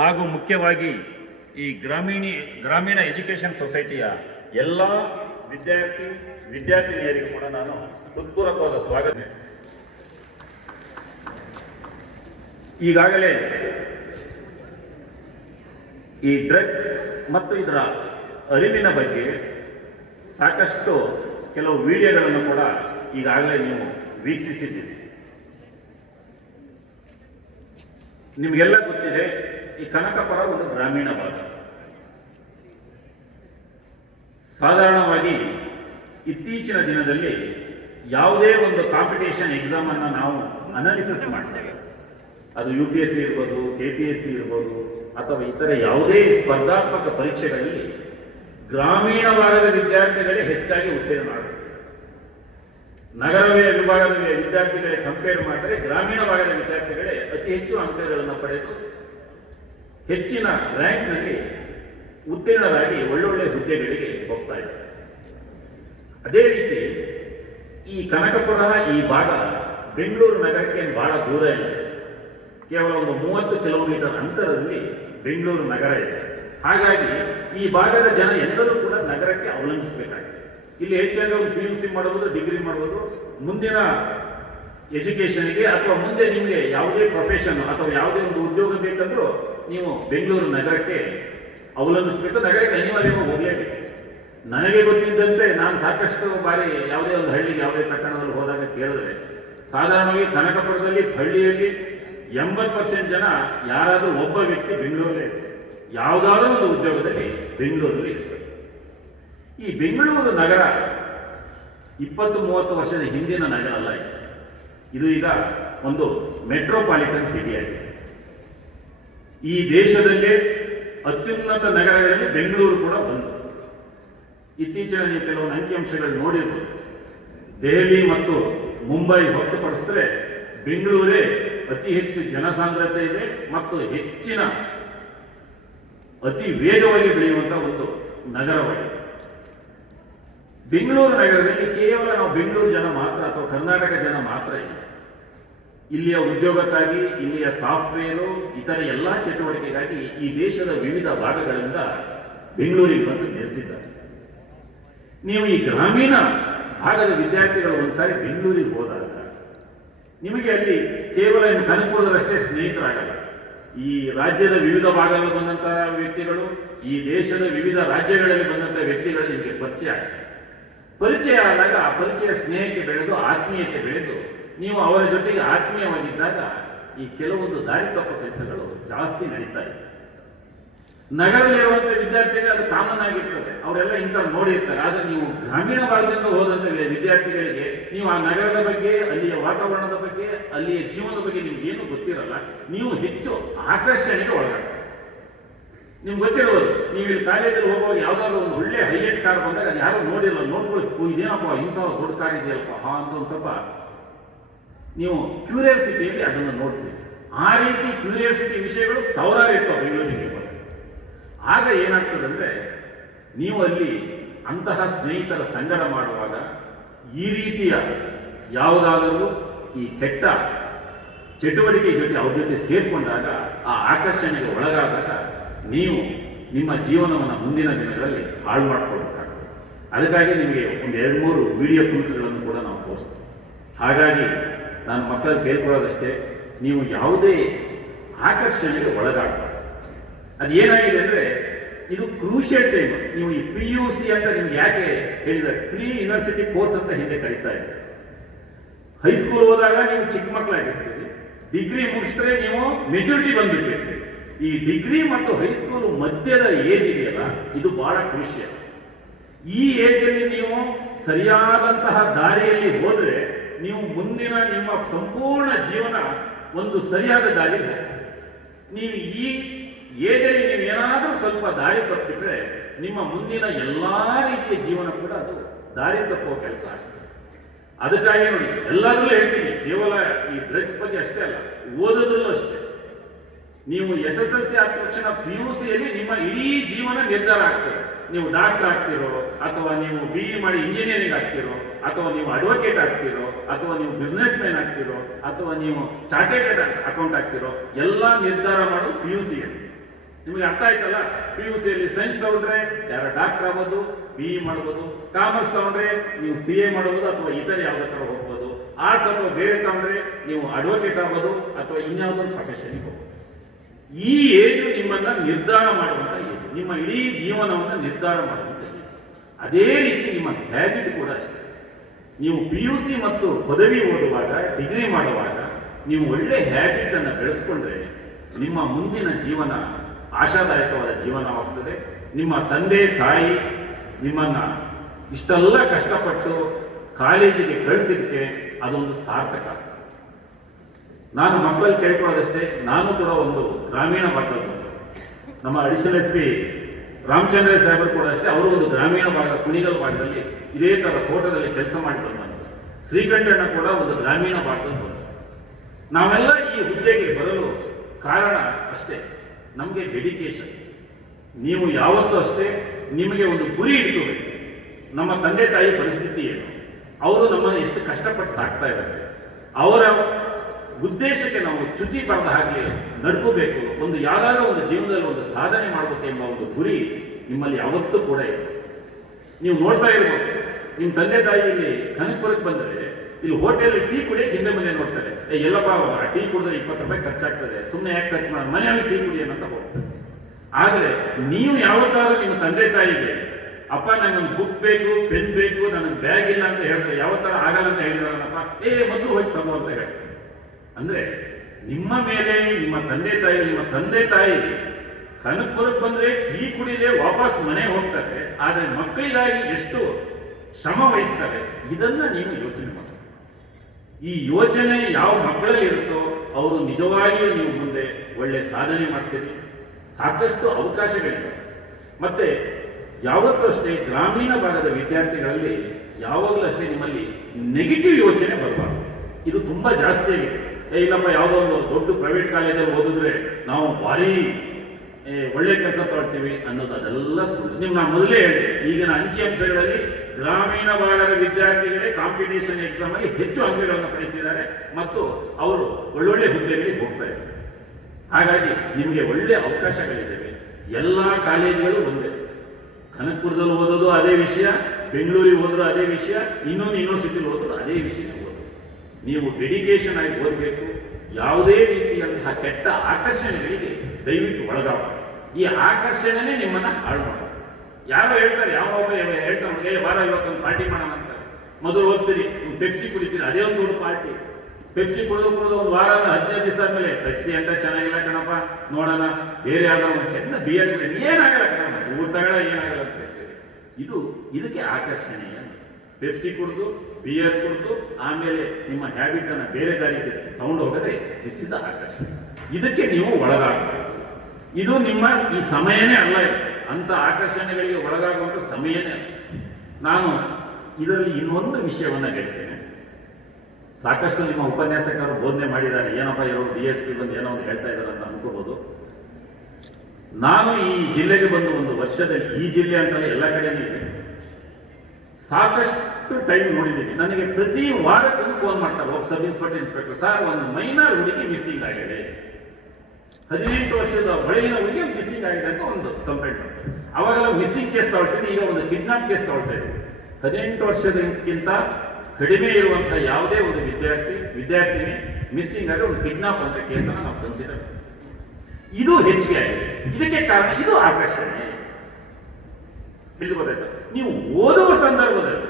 ಹಾಗೂ ಮುಖ್ಯವಾಗಿ ಈ ಗ್ರಾಮೀಣ ಎಜುಕೇಷನ್ ಸೊಸೈಟಿಯ ಎಲ್ಲ ವಿದ್ಯಾರ್ಥಿನಿಯರಿಗೂ ಕೂಡ ನಾನು ಹೃತ್ಪೂರ್ವಕವಾದ ಸ್ವಾಗತ. ಈಗಾಗಲೇ ಈ ಡ್ರಗ್ ಮತ್ತು ಇದರ ಅರಿವಿನ ಬಗ್ಗೆ ಸಾಕಷ್ಟು ಕೆಲವು ವಿಡಿಯೋಗಳನ್ನು ಕೂಡ ಈಗಾಗಲೇ ನೀವು ವೀಕ್ಷಿಸಿದ್ದೀರಿ. ನಿಮಗೆಲ್ಲ ಗೊತ್ತಿದೆ, ಈ ಕನಕಪುರ ಒಂದು ಗ್ರಾಮೀಣ ಭಾಗ. ಸಾಧಾರಣವಾಗಿ ಇತ್ತೀಚಿನ ದಿನದಲ್ಲಿ ಯಾವುದೇ ಒಂದು ಕಾಂಪಿಟೇಷನ್ ಎಕ್ಸಾಮ್ ಅನ್ನು ನಾವು ಅನಾಲಿಸಿಸ್ ಮಾಡ್ತೇವೆ. ಅದು UPSC ಇರ್ಬೋದು, KPSC ಇರ್ಬೋದು ಅಥವಾ ಇತರ ಯಾವುದೇ ಸ್ಪರ್ಧಾತ್ಮಕ ಪರೀಕ್ಷೆಗಳಲ್ಲಿ ಗ್ರಾಮೀಣ ಭಾಗದ ವಿದ್ಯಾರ್ಥಿಗಳೇ ಹೆಚ್ಚಾಗಿ ಉತ್ತೀರ್ಣರಾಗುತ್ತಾರೆ. ನಗರವೇ ವಿಭಾಗದ ವಿದ್ಯಾರ್ಥಿಗಳೇ ಕಂಪೇರ್ ಮಾಡಿದರೆ ಗ್ರಾಮೀಣ ಭಾಗದ ವಿದ್ಯಾರ್ಥಿಗಳೇ ಅತಿ ಹೆಚ್ಚು ಅಂಕಗಳನ್ನು ಪಡೆದು ಹೆಚ್ಚಿನ ರ್ಯಾಂಕ್ನಲ್ಲಿ ಉತ್ತೀರ್ಣರಾಗಿ ಒಳ್ಳೊಳ್ಳೆ ಹುದ್ದೆಗಳಿಗೆ ಹೋಗ್ತಾ ಇದ್ದಾರೆ. ಅದೇ ರೀತಿ ಈ ಕನಕಪುರ ಈ ಭಾಗ ಬೆಂಗಳೂರು ನಗರಕ್ಕೆ ಬಹಳ ದೂರ ಇಲ್ಲ. ಕೇವಲ ಒಂದು 30 ಕಿಲೋಮೀಟರ್ ಅಂತರದಲ್ಲಿ ಬೆಂಗಳೂರು ನಗರ ಇದೆ. ಹಾಗಾಗಿ ಈ ಭಾಗದ ಜನ ಎಲ್ಲರೂ ಕೂಡ ನಗರಕ್ಕೆ ಅವಲಂಬಿಸಬೇಕಾಗಿದೆ. ಇಲ್ಲಿ ಹೆಚ್ಚಾಗಿ ಒಂದು PUC ಮಾಡ್ಬೋದು, ಡಿಗ್ರಿ ಮಾಡ್ಬೋದು, ಮುಂದಿನ ಎಜುಕೇಷನ್ಗೆ ಅಥವಾ ಮುಂದೆ ನಿಮಗೆ ಯಾವುದೇ ಪ್ರೊಫೆಷನ್ ಅಥವಾ ಯಾವುದೇ ಒಂದು ಉದ್ಯೋಗ ಬೇಕಂದ್ರೂ ನೀವು ಬೆಂಗಳೂರು ನಗರಕ್ಕೆ ಅವಲಂಬಿಸಬೇಕು, ನಗರಕ್ಕೆ ಅನಿವಾರ್ಯವಾಗಿ ಹೋಗಲೇಬೇಕು. ನನಗೆ ಗೊತ್ತಿದ್ದಂತೆ ನಾನು ಸಾಕಷ್ಟು ಬಾರಿ ಯಾವುದೇ ಒಂದು ಹಳ್ಳಿಗೆ ಯಾವುದೇ ಪಟ್ಟಣದಲ್ಲಿ ಹೋದಾಗ ಕೇಳಿದ್ರೆ ಸಾಧಾರಣವಾಗಿ ಕನಕಪುರದಲ್ಲಿ ಹಳ್ಳಿಯಲ್ಲಿ 80% ಜನ ಯಾರಾದರೂ ಒಬ್ಬ ವ್ಯಕ್ತಿ ಬೆಂಗಳೂರಲ್ಲೇ ಇರ್ತಾರೆ, ಯಾವುದಾದ್ರೂ ಒಂದು ಉದ್ಯೋಗದಲ್ಲಿ ಬೆಂಗಳೂರಲ್ಲಿ ಇರ್ತಾರೆ. ಈ ಬೆಂಗಳೂರು ನಗರ 20-30 ವರ್ಷದ ಹಿಂದಿನ ನಗರ ಅಲ್ಲ ಇದು ಈಗ ಒಂದು ಮೆಟ್ರೋಪಾಲಿಟನ್ ಸಿಟಿ ಆಗಿದೆ. ಈ ದೇಶದಲ್ಲೇ ಅತ್ಯುನ್ನತ ನಗರಗಳಲ್ಲಿ ಬೆಂಗಳೂರು ಕೂಡ ಒಂದು. ಇತ್ತೀಚಿನ ನೀವು ಕೆಲವೊಂದು ಅಂಕಿಅಂಶಗಳು ನೋಡಿರ್ಬೋದು. ದೆಹಲಿ ಮತ್ತು ಮುಂಬೈ ಹೊರತುಪಡಿಸಿದ್ರೆ ಬೆಂಗಳೂರೇ ಅತಿ ಹೆಚ್ಚು ಜನಸಾಂದ್ರತೆ ಇದೆ ಮತ್ತು ಹೆಚ್ಚಿನ ಅತಿ ವೇಗವಾಗಿ ಬೆಳೆಯುವಂತಹ ಒಂದು ನಗರವಾಗಿದೆ. ಬೆಂಗಳೂರು ನಗರದಲ್ಲಿ ಕೇವಲ ನಾವು ಬೆಂಗಳೂರು ಜನ ಮಾತ್ರ ಅಥವಾ ಕರ್ನಾಟಕ ಜನ ಮಾತ್ರ ಇಲ್ಲ. ಇಲ್ಲಿಯ ಉದ್ಯೋಗಕ್ಕಾಗಿ, ಇಲ್ಲಿಯ ಸಾಫ್ಟ್ವೇರು, ಇತರ ಎಲ್ಲ ಚಟುವಟಿಕೆಗಾಗಿ ಈ ದೇಶದ ವಿವಿಧ ಭಾಗಗಳಿಂದ ಬೆಂಗಳೂರಿಗೆ ಬಂದು ನೆಲೆಸಿದ್ದಾರೆ. ನೀವು ಈ ಗ್ರಾಮೀಣ ಭಾಗದ ವಿದ್ಯಾರ್ಥಿಗಳು ಒಂದ್ಸಾರಿ ಬೆಂಗಳೂರಿಗೆ ಹೋದಾಗ ನಿಮಗೆ ಅಲ್ಲಿ ಕೇವಲ ಕನಕಪುರದಷ್ಟೇ ಸ್ನೇಹಿತರಾಗಲ್ಲ. ಈ ರಾಜ್ಯದ ವಿವಿಧ ಭಾಗಗಳಲ್ಲಿ ಬಂದಂತಹ ವ್ಯಕ್ತಿಗಳು, ಈ ದೇಶದ ವಿವಿಧ ರಾಜ್ಯಗಳಲ್ಲಿ ಬಂದಂತಹ ವ್ಯಕ್ತಿಗಳು ನಿಮಗೆ ಪರಿಚಯ ಆದಾಗ ಆ ಪರಿಚಯ ಸ್ನೇಹಕ್ಕೆ ಬೆಳೆದು ಆತ್ಮೀಯತೆ ಬೆಳೆದು ನೀವು ಅವರ ಜೊತೆಗೆ ಆತ್ಮೀಯವಾಗಿದ್ದಾಗ ಈ ಕೆಲವೊಂದು ದಾರಿ ತಪ್ಪು ಕೆಲಸಗಳು ಜಾಸ್ತಿ ನಡೀತಾ ಇದೆ. ನಗರದಲ್ಲಿರುವಂತಹ ವಿದ್ಯಾರ್ಥಿಗಳು ಅದು ಕಾಮನ್ ಆಗಿರ್ತದೆ, ಅವರೆಲ್ಲ ಇಂಥ ನೋಡಿರ್ತಾರೆ. ಆದರೆ ನೀವು ಗ್ರಾಮೀಣ ಭಾಗದಿಂದ ಹೋದಂಥ ವಿದ್ಯಾರ್ಥಿಗಳಿಗೆ ನೀವು ಆ ನಗರದ ಬಗ್ಗೆ, ಅಲ್ಲಿಯ ವಾತಾವರಣದ ಬಗ್ಗೆ, ಅಲ್ಲಿಯ ಜೀವನದ ಬಗ್ಗೆ ನಿಮ್ಗೆ ಏನು ಗೊತ್ತಿರಲ್ಲ. ನೀವು ಹೆಚ್ಚು ಆಕರ್ಷಣೆಗೆ ಒಳಗಾಗ್ತೀರಿ. ನಿಮ್ಗೆ ಗೊತ್ತಿರ್ಬೋದು, ನೀವು ಇಲ್ಲಿ ಕಾಲೇಜಲ್ಲಿ ಹೋಗುವಾಗ ಯಾವ್ದಾದ್ರು ಒಂದು ಒಳ್ಳೆ ಹೈಲೈಟ್ ಕಾರ್ ಬಂದಾಗ ಅದು ಯಾರು ನೋಡಿಲ್ಲ, ನೋಡ್ಕೊಳ್ಳಿ ಇದೇನಪ್ಪ ಇಂಥ ದೊಡ್ಡ ಕಾರ್ ಇದೆಯಲ್ಲಪ್ಪ ಅಂತ ಒಂದು ಸ್ವಲ್ಪ ನೀವು ಕ್ಯೂರಿಯಾಸಿಟಿಯಲ್ಲಿ ಅದನ್ನು ನೋಡ್ತೀವಿ. ಆ ರೀತಿ ಕ್ಯೂರಿಯಾಸಿಟಿ ವಿಷಯಗಳು ಸಾವಿರಾರು ಇರ್ತವೆ ಬೆಂಗಳೂರಿಗೆ ಬಂದಾಗ. ಆಗ ಏನಾಗ್ತದಂದ್ರೆ ನೀವು ಅಲ್ಲಿ ಅಂತಹ ಸ್ನೇಹಿತರ ಸಂಗಡ ಮಾಡುವಾಗ ಈ ರೀತಿಯ ಯಾವುದಾದರೂ ಈ ಕೆಟ್ಟ ಚಟುವಟಿಕೆ ಜೊತೆ ಅವ್ರ ಜೊತೆ ಸೇರಿಕೊಂಡಾಗ ಆ ಆಕರ್ಷಣೆಗೆ ಒಳಗಾದಾಗ ನೀವು ನಿಮ್ಮ ಜೀವನವನ್ನು ಮುಂದಿನ ದಿನಗಳಲ್ಲಿ ಹಾಳು ಮಾಡಿಕೊಳ್ಬೇಕಾಗ್ತದೆ. ಅದಕ್ಕಾಗಿ ನಿಮಗೆ ಒಂದು 2-3 ವಿಡಿಯೋ ತುಣುಕುಗಳನ್ನು ಕೂಡ ನಾವು ತೋರಿಸ್ತೀವಿ. ಹಾಗಾಗಿ ನಾನು ಮಕ್ಕಳಲ್ಲಿ ಕೇಳ್ಕೊಳ್ಳೋದಷ್ಟೇ, ನೀವು ಯಾವುದೇ ಆಕರ್ಷಣೆಗೆ ಒಳಗಾಗಬಾರ್ದು. ಅದು ಏನಾಗಿದೆ ಅಂದರೆ ಇದು ಕ್ರೂಷಿಯಲ್ ಟೈಮ್. ನೀವು ಈ PUC ಅಂತ ನಿಮ್ಗೆ ಯಾಕೆ ಹೇಳಿದ್ದಾರೆ, ಪ್ರೀ ಯೂನಿವರ್ಸಿಟಿ ಕೋರ್ಸ್ ಅಂತ ಹಿಂದೆ ಕರೀತಾ ಇದ್ದಾರೆ. ಹೈಸ್ಕೂಲ್ ಹೋದಾಗ ನೀವು ಚಿಕ್ಕ ಮಕ್ಕಳಾಗಿರ್ತೀರಿ, ಡಿಗ್ರಿ ಮುಗಿಸಿದ್ರೆ ನೀವು ಮೆಚುರಿಟಿ ಬಂದ್ಬಿಟ್ಟಿರ್ತೀರಿ. ಈ ಡಿಗ್ರಿ ಮತ್ತು ಹೈಸ್ಕೂಲ್ ಮಧ್ಯದ ಏಜ್ ಇದೆಯಲ್ಲ, ಇದು ಬಹಳ ಕ್ರೂಷಿಯಲ್. ಈ ಏಜಲ್ಲಿ ನೀವು ಸರಿಯಾದಂತಹ ದಾರಿಯಲ್ಲಿ ಹೋದ್ರೆ ನೀವು ಮುಂದಿನ ನಿಮ್ಮ ಸಂಪೂರ್ಣ ಜೀವನ ಒಂದು ಸರಿಯಾದ ದಾರಿ. ನೀವು ಈ ಏಜಲ್ಲಿ ನೀವು ಏನಾದರೂ ಸ್ವಲ್ಪ ದಾರಿ ತಪ್ಪಿಟ್ರೆ ನಿಮ್ಮ ಮುಂದಿನ ಎಲ್ಲಾ ರೀತಿಯ ಜೀವನ ಕೂಡ ಅದು ದಾರಿ ತಪ್ಪುವ ಕೆಲಸ ಆಗ್ತದೆ. ಅದಕ್ಕಾಗಿ ನೋಡಿ, ಎಲ್ಲಾದ್ರಲ್ಲೂ ಹೇಳ್ತೀನಿ, ಕೇವಲ ಈ ಡ್ರಗ್ಸ್ ಬಗ್ಗೆ ಅಷ್ಟೇ ಅಲ್ಲ, ಓದೋದ್ರಲ್ಲೂ ಅಷ್ಟೇ. ನೀವು SSLC ಆದ ತಕ್ಷಣ PUCಯಲ್ಲಿ ನಿಮ್ಮ ಇಡೀ ಜೀವನ ನಿರ್ಧಾರ ಆಗ್ತದೆ. ನೀವು ಡಾಕ್ಟರ್ ಆಗ್ತಿರೋ, ಅಥವಾ ನೀವು BE ಮಾಡಿ ಇಂಜಿನಿಯರಿಂಗ್ ಆಗ್ತಿರೋ, ಅಥವಾ ನೀವು ಅಡ್ವೊಕೇಟ್ ಆಗ್ತಿರೋ, ಅಥವಾ ನೀವು ಬಿಸ್ನೆಸ್ ಮ್ಯಾನ್ ಆಗ್ತಿರೋ, ಅಥವಾ ನೀವು ಚಾರ್ಟೆಡ್ ಅಕೌಂಟ್ ಆಗ್ತಿರೋ, ಎಲ್ಲ ನಿರ್ಧಾರ ಮಾಡೋದು PUCಯಲ್ಲಿ. ನಿಮಗೆ ಅರ್ಥ ಆಯ್ತಲ್ಲ? PUCಯಲ್ಲಿ ಸೈನ್ಸ್ ತಗೊಂಡ್ರೆ ಯಾರ ಡಾಕ್ಟರ್ ಆಗ್ಬೋದು, BE ಮಾಡ್ಬೋದು. ಕಾಮರ್ಸ್ ತಗೊಂಡ್ರೆ ನೀವು CA ಮಾಡ್ಬೋದು ಅಥವಾ ಇತರ ಯಾವುದಕ್ಕಾರ ಹೋಗ್ಬೋದು. ಆರ್ಟ್ಸ್ ಅಥವಾ ಬೇರೆ ತಗೊಂಡ್ರೆ ನೀವು ಅಡ್ವೊಕೇಟ್ ಆಗ್ಬೋದು ಅಥವಾ ಇನ್ಯಾವುದೊಂದು ಪ್ರೊಫೆಷನ್ಗೆ ಹೋಗ್ಬೋದು. ಈ ಏಜು ನಿಮ್ಮನ್ನ ನಿರ್ಧಾರ ಮಾಡುವಂತ ಏಜು, ನಿಮ್ಮ ಇಡೀ ಜೀವನವನ್ನು ನಿರ್ಧಾರ ಮಾಡುವಂತ ಏಜು. ಅದೇ ರೀತಿ ನಿಮ್ಮ ಹ್ಯಾಬಿಟ್ ಕೂಡ ಅಷ್ಟೇ. ನೀವು PUC ಮತ್ತು ಪದವಿ ಓದುವಾಗ, ಡಿಗ್ರಿ ಮಾಡುವಾಗ ನೀವು ಒಳ್ಳೆ ಹ್ಯಾಬಿಟ್ ಅನ್ನು ಬೆಳೆಸ್ಕೊಂಡ್ರೆ ನಿಮ್ಮ ಮುಂದಿನ ಜೀವನ ಆಶಾದಾಯಕವಾದ ಜೀವನವಾಗ್ತದೆ. ನಿಮ್ಮ ತಂದೆ ತಾಯಿ ನಿಮ್ಮನ್ನ ಇಷ್ಟೆಲ್ಲ ಕಷ್ಟಪಟ್ಟು ಕಾಲೇಜಿಗೆ ಕಳಿಸಿದ್ದಕ್ಕೆ ಅದೊಂದು ಸಾರ್ಥಕ. ನಾನು ಮಕ್ಕಳಲ್ಲಿ ಕೇಳ್ಕೊಳ್ಳೋದಷ್ಟೇ, ನಾನು ಕೂಡ ಒಂದು ಗ್ರಾಮೀಣ ಭಾಗದಲ್ಲಿ, ನಮ್ಮ ಅಡಿಷನಲ್ SP ರಾಮಚಂದ್ರ ಸಾಹೇಬರು ಕೂಡ ಅಷ್ಟೇ, ಅವರು ಒಂದು ಗ್ರಾಮೀಣ ಭಾಗದ ಕುಣಿಗಲ್ ಭಾಗದಲ್ಲಿ ಇದೇ ಥರ ತೋಟದಲ್ಲಿ ಕೆಲಸ ಮಾಡಿ ಬಂದಂತ. ಶ್ರೀಕಂಠಣ್ಣ ಕೂಡ ಒಂದು ಗ್ರಾಮೀಣ ಭಾಗದಲ್ಲಿ ಬಂದ. ನಾವೆಲ್ಲ ಈ ಹುದ್ದೆಗೆ ಬರಲು ಕಾರಣ ಅಷ್ಟೇ, ನಮಗೆ ಡೆಡಿಕೇಶನ್. ನೀವು ಯಾವತ್ತೂ ಅಷ್ಟೇ ನಿಮಗೆ ಒಂದು ಗುರಿ ಇಟ್ಕೋಬೇಕು. ನಮ್ಮ ತಂದೆ ತಾಯಿ ಪರಿಸ್ಥಿತಿ ಏನು, ಅವರು ನಮ್ಮನ್ನು ಎಷ್ಟು ಕಷ್ಟಪಟ್ಟು ಸಾಕ್ತಾ ಇದ್ದಾರೆ, ಅವರ ಉದ್ದೇಶಕ್ಕೆ ನಾವು ಚ್ಯುತಿ ಬರದ ಹಾಗೆ ನಡ್ಕೋಬೇಕು. ಒಂದು ಯಾವ್ದಾದ್ರೂ ಒಂದು ಜೀವನದಲ್ಲಿ ಒಂದು ಸಾಧನೆ ಮಾಡಬೇಕು ಎಂಬ ಒಂದು ಗುರಿ ನಿಮ್ಮಲ್ಲಿ ಯಾವತ್ತೂ ಕೂಡ ಇದೆ. ನೀವು ನೋಡ್ತಾ ಇರ್ಬೋದು, ನಿಮ್ಮ ತಂದೆ ತಾಯಿ ಇಲ್ಲಿ ಕನಕಪುರಕ್ಕೆ ಬಂದರೆ ಇಲ್ಲಿ ಹೋಟೆಲ್ ಟೀ ಕುಡಿಯೋಕೆ ಹಿಂದೆ ಮನೆ ನೋಡ್ತಾರೆ, ಎಲ್ಲಪ್ಪ ಟೀ ಕುಡಿದ್ರೆ 20 ರೂಪಾಯಿ ಖರ್ಚಾಗ್ತದೆ, ಸುಮ್ಮನೆ ಯಾಕೆ ಖರ್ಚು ಮಾಡೋದು, ಮನೆಯಲ್ಲಿ ಟೀ ಕುಡಿಯೋಣ ಅಂತ ಹೋಗ್ತಾರೆ. ಆದರೆ ನೀವು ಯಾವತ್ತಾದ್ರೂ ನಿಮ್ಮ ತಂದೆ ತಾಯಿಗೆ ಅಪ್ಪ ನನಗೊಂದು ಬುಕ್ ಬೇಕು, ಪೆನ್ ಬೇಕು, ನನಗೆ ಬ್ಯಾಗ್ ಇಲ್ಲ ಅಂತ ಹೇಳಿದ್ರೆ ಯಾವತ್ತಾರ ಆಗಲ್ಲ ಅಂತ ಹೇಳಿದಾರಲ್ಲಪ್ಪ, ಮೊದಲು ಹೋಗಿ ತಗೋ ಅಂತ ಹೇಳ್ತಾರೆ. ಅಂದ್ರೆ ನಿಮ್ಮ ಮೇಲೆ ನಿಮ್ಮ ತಂದೆ ತಾಯಿ ಕನಕಪುರಕ್ಕೆ ಬಂದ್ರೆ ಟೀ ಕುಡಿದೆ ವಾಪಸ್ ಮನೆ ಹೋಗ್ತಾರೆ, ಆದರೆ ಮಕ್ಕಳಿಗಾಗಿ ಎಷ್ಟು ಶ್ರಮ ವಹಿಸ್ತಾರೆ ಇದನ್ನ ನೀವು ಯೋಚನೆ ಮಾಡಿ. ಈ ಯೋಚನೆ ಯಾವ ಮಕ್ಕಳಲ್ಲಿ ಇರುತ್ತೋ ಅವರು ನಿಜವಾಗಿಯೂ ನೀವು ಮುಂದೆ ಒಳ್ಳೆ ಸಾಧನೆ ಮಾಡ್ತೀರಿ. ಸಾಕಷ್ಟು ಅವಕಾಶಗಳಿವೆ. ಮತ್ತೆ ಯಾವತ್ತೂ ಅಷ್ಟೇ ಗ್ರಾಮೀಣ ಭಾಗದ ವಿದ್ಯಾರ್ಥಿಗಳಲ್ಲಿ ಯಾವಾಗಲೂ ಅಷ್ಟೇ ನಿಮ್ಮಲ್ಲಿ ನೆಗೆಟಿವ್ ಯೋಚನೆ ಬರಬಾರ್ದು. ಇದು ತುಂಬಾ ಜಾಸ್ತಿ ಆಗಿದೆ. ಇಲ್ಲಪ್ಪ ಯಾವುದೋ ಒಂದು ದೊಡ್ಡ ಪ್ರೈವೇಟ್ ಕಾಲೇಜಲ್ಲಿ ಓದಿದ್ರೆ ನಾವು ಭಾರಿ ಒಳ್ಳೆ ಕೆಲಸ ತಗೊಳ್ತೀವಿ ಅನ್ನೋದು ಅದೆಲ್ಲ ಸುಳ್ಳು. ನಾನು ಮೊದಲೇ ಹೇಳಿದೆ, ಈಗಿನ ಅಂಕಿಅಂಶಗಳಲ್ಲಿ ಗ್ರಾಮೀಣ ಭಾಗದ ವಿದ್ಯಾರ್ಥಿಗಳೇ ಕಾಂಪಿಟೇಷನ್ ಎಕ್ಸಾಮ್ ಅಲ್ಲಿ ಹೆಚ್ಚು ಅಂಕಗಳನ್ನು ಪಡೆಯುತ್ತಿದ್ದಾರೆ ಮತ್ತು ಅವರು ಒಳ್ಳೊಳ್ಳೆ ಹುದ್ದೆಗಳಿಗೆ ಹೋಗ್ತಾ ಇದ್ದಾರೆ. ಹಾಗಾಗಿ ನಿಮಗೆ ಒಳ್ಳೆ ಅವಕಾಶಗಳಿದ್ದಾವೆ. ಎಲ್ಲ ಕಾಲೇಜುಗಳು ಒಂದೇ. ಕನಕಪುರದಲ್ಲಿ ಓದೋದು ಅದೇ ವಿಷಯ, ಬೆಂಗಳೂರಿಗೆ ಹೋದ್ರು ಅದೇ ವಿಷಯ, ಇನ್ನೊಂದು ಯೂನಿವರ್ಸಿಟಿಲಿ ಓದೋದು ಅದೇ ವಿಷಯ ಓದೋದು. ನೀವು ಡೆಡಿಕೇಶನ್ ಆಗಿ ಓದಬೇಕು. ಯಾವುದೇ ರೀತಿಯಂತಹ ಕೆಟ್ಟ ಆಕರ್ಷಣೆಗಳಿಗೆ ದಯವಿಟ್ಟು ಒಳಗಾಗಬೇಕು. ಈ ಆಕರ್ಷಣೆನೇ ನಿಮ್ಮನ್ನ ಹಾಳು ಮಾಡೋದು. ಯಾರೋ ಹೇಳ್ತಾರೆ, ಯಾವೊಬ್ಬ ಹೇಳ್ತಾನೆ, ವಾರ ಇವತ್ತೊಂದು ಪಾರ್ಟಿ ಮಾಡೋಣ ಅಂತ. ಮೊದಲು ಹೋಗ್ತೀರಿ, ನೀವು ಪೆಪ್ಸಿ ಕುಡಿತೀರಿ, ಅದೇ ಒಂದು ದೊಡ್ಡ ಪಾರ್ಟಿ. ಪೆಪ್ಸಿ ಕುಡಿದು ಒಂದು ವಾರ 15 ದಿವಸ ಆದ್ಮೇಲೆ ಪೆಪ್ಸಿ ಅಂತ ಚೆನ್ನಾಗಿಲ್ಲ ಕಣಪ್ಪ, ನೋಡೋಣ ಬೇರೆ ಯಾವ್ದೋ ಒಂದು ಸಣ್ಣ ಬಿಯರ್ ಏನಾಗಲ್ಲ ಕಣಪ್ಪ, ಊರ್ ತಗೊಳ ಏನಾಗಲ್ಲ ಅಂತ ಹೇಳ್ತೀವಿ. ಇದಕ್ಕೆ ಆಕರ್ಷಣೆ. ಪೆಪ್ಸಿ ಕುಡಿದು ಬಿಯರ್ ಕುಡಿದು ಆಮೇಲೆ ನಿಮ್ಮ ಹ್ಯಾಬಿಟ್ ಅನ್ನ ಬೇರೆ ದಾರಿಗೆ ತಗೊಂಡು ಹೋಗದೆ ದಿಸ್ ಇಸ್ ದ ಆಕರ್ಷಣೆ. ಇದಕ್ಕೆ ನೀವು ಒಳಗಾಗಬೇಕು. ಇದು ನಿಮ್ಮ ಈ ಸಮಯನೇ ಅಲ್ಲ. ಅಂತ ಆಕರ್ಷಣೆಗಳಿಗೆ ಒಳಗಾಗುವಂತ ಸಮಯನೇ ಅಲ್ಲ. ನಾನು ಇದರಲ್ಲಿ ಇನ್ನೊಂದು ವಿಷಯವನ್ನ ಹೇಳ್ತೇನೆ. ಸಾಕಷ್ಟು ನಿಮ್ಮ ಉಪನ್ಯಾಸಕರು ಬೋಧನೆ ಮಾಡಿದ್ದಾರೆ, ಏನಪ್ಪ ಇರೋ DSP ಬಂದು ಏನೋ ಒಂದು ಹೇಳ್ತಾ ಇದ್ದಾರೆ ಅಂತ ಅನ್ಕೋಬಹುದು. ನಾನು ಈ ಜಿಲ್ಲೆಗೆ ಬಂದು ಒಂದು ವರ್ಷದಲ್ಲಿ, ಈ ಜಿಲ್ಲೆ ಅಂತಲೇ ಎಲ್ಲ ಕಡೆನೂ ಇದೆ, ಸಾಕಷ್ಟು ಟೈಮ್ ನೋಡಿದ್ದೀನಿ. ನನಗೆ ಪ್ರತಿ ವಾರಕ್ಕೊಂದು ಫೋನ್ ಮಾಡ್ತಾರೆ ಒಬ್ಬ ಸಬ್ ಇನ್ಸ್ಪೆಕ್ಟರ್, ಸರ್ ಒಂದು ಮೈನರ್ ಹುಡುಗಿ ಮಿಸ್ಸಿಂಗ್ ಆಗಿದೆ, 18 ವರ್ಷದ ಒಳಗಿನ ಹುಡುಗಿ ಮಿಸ್ಸಿಂಗ್ ಆಗಿದೆ ಅಂತ ಒಂದು ಕಂಪ್ಲೇಂಟ್ ಮಾಡ್ತಾರೆ. ಅವಾಗೆಲ್ಲ ಮಿಸ್ಸಿಂಗ್ ಕೇಸ್ ತಗೊಳ್ತೀನಿ, ಈಗ ಒಂದು ಕಿಡ್ನಾಪ್ ಕೇಸ್ ತಗೊಳ್ತಾ ಇದ್ದೀವಿ. 18 ವರ್ಷದಕ್ಕಿಂತ ಕಡಿಮೆ ಇರುವಂತಹ ಯಾವುದೇ ಒಂದು ವಿದ್ಯಾರ್ಥಿನಿ ಮಿಸ್ಸಿಂಗ್ ಆಗಿ ಒಂದು ಕಿಡ್ನಾಪ್ ಅಂತ ಕೇಸನ್ನು ನಾವು ಕನ್ಸಿಡರ್. ಇದು ಹೆಚ್ಚಿಗೆ ಆಗಿದೆ. ಇದಕ್ಕೆ ಕಾರಣ ಇದು ಆಕರ್ಷಣೆ. ಇಲ್ಲಿ ಗೊತ್ತಾಯ್ತಾ? ನೀವು ಓದುವ ಸಂದರ್ಭದಲ್ಲಿ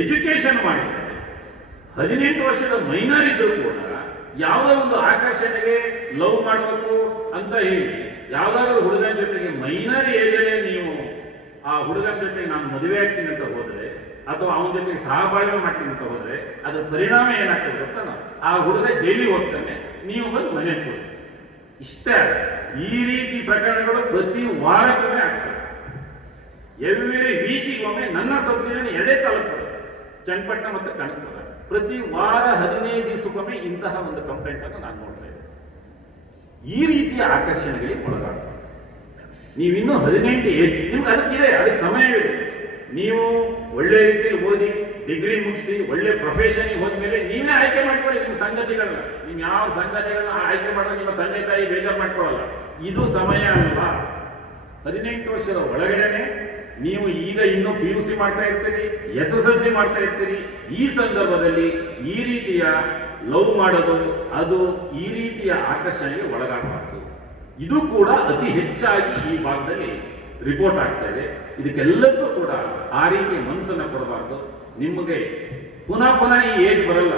ಎಜುಕೇಶನ್ ಮಾಡಿದರೆ 18 ವರ್ಷದ ಮೈನರ್ ಇದ್ರೂ ಕೂಡ ಯಾವುದೋ ಒಂದು ಆಕರ್ಷಣೆಗೆ ಲವ್ ಮಾಡಬೇಕು ಅಂತ ಹೇಳಿ ಯಾವ್ದಾದ್ರು ಹುಡುಗನ ಜೊತೆಗೆ ಮೈನರ್ ಏಜಲ್ಲೇ ನೀವು ಆ ಹುಡುಗನ ಜೊತೆಗೆ ನಾನು ಮದುವೆ ಆಗ್ತೀನಿ ಅಂತ ಹೋದ್ರೆ ಅಥವಾ ಅವನ ಜೊತೆಗೆ ಸಹಬಾಳ್ವೆ ಮಾಡ್ತೀನಿ ಅಂತ ಹೋದ್ರೆ ಅದ್ರ ಪರಿಣಾಮ ಏನಾಗ್ತದೆ ಗೊತ್ತಾ? ಆ ಹುಡುಗ ಜೈಲಿಗೆ ಹೋಗ್ತಾನೆ, ನೀವು ಬಂದು ಮನೆಗೆ ಕೊಡಿ. ಇಷ್ಟೇ. ಈ ರೀತಿ ಪ್ರಕರಣಗಳು ಪ್ರತಿ ವಾರಕ್ಕೊಮ್ಮೆ ಆಗ್ತದೆ. ಎವ್ರಿ ವೀಕಿಗೆ ಒಮ್ಮೆ ನನ್ನ ಸಬ್ಜಿಯನ್ನು ಎಡೆ ತಲುಪುತ್ತದೆ. ಚನ್ನಪಟ್ಟಣ ಮತ್ತು ಕನಕಪುರ ಪ್ರತಿ ವಾರ 15 ದಿವಸಕ್ಕೊಮ್ಮೆ ಇಂತಹ ಒಂದು ಕಂಪ್ಲೇಂಟ್ ಅನ್ನು ನಾನು ನೋಡ್ತಾ ಇದ್ದೇನೆ. ಈ ರೀತಿಯ ಆಕರ್ಷಣೆಗಳಿಗೆ ಒಳಗಾಗ್ತದೆ. ನೀವಿನ್ನೂ 18 ಏಜ್ ನಿಮ್ಗೆ ಅದಕ್ಕೆ ಸಮಯವಿದೆ. ನೀವು ಒಳ್ಳೆ ರೀತಿಯಲ್ಲಿ ಓದಿ ಡಿಗ್ರಿ ಮುಗಿಸಿ ಒಳ್ಳೆ ಪ್ರೊಫೆಷನ್ಗೆ ಹೋದ್ಮೇಲೆ ನೀವೇ ಆಯ್ಕೆ ಮಾಡ್ಕೊಳ್ಳಿ ನಿಮ್ಮ ಸಂಗತಿಗಳನ್ನ. ನೀವು ಯಾವ ಸಂಗತಿಗಳನ್ನ ಆಯ್ಕೆ ಮಾಡೋದು ನಿಮ್ಮ ತಂದೆ ತಾಯಿ ಬೇಜಾರು ಮಾಡ್ಕೊಳ್ಳಲ್ಲ. ಇದು ಸಮಯ ಅಲ್ವಾ? 18 ವರ್ಷದ ಒಳಗಡೆನೆ ನೀವು ಈಗ ಇನ್ನೂ PUC ಮಾಡ್ತಾ ಇರ್ತೀರಿ, SSLC ಮಾಡ್ತಾ ಇರ್ತೀರಿ. ಈ ಸಂದರ್ಭದಲ್ಲಿ ಈ ರೀತಿಯ ಲವ್ ಮಾಡೋದು, ಅದು ಈ ರೀತಿಯ ಆಕರ್ಷಣೆಗೆ ಒಳಗಾಗಬಾರ್ದು. ಇದು ಕೂಡ ಅತಿ ಹೆಚ್ಚಾಗಿ ಈ ಭಾಗದಲ್ಲಿ ರಿಪೋರ್ಟ್ ಆಗ್ತಾ ಇದೆ. ಇದಕ್ಕೆಲ್ಲದಕ್ಕೂ ಕೂಡ ಆ ರೀತಿ ಮನಸ್ಸನ್ನು ಕೊಡಬಾರ್ದು. ನಿಮಗೆ ಪುನಃ ಈ ಏಜ್ ಬರಲ್ಲ.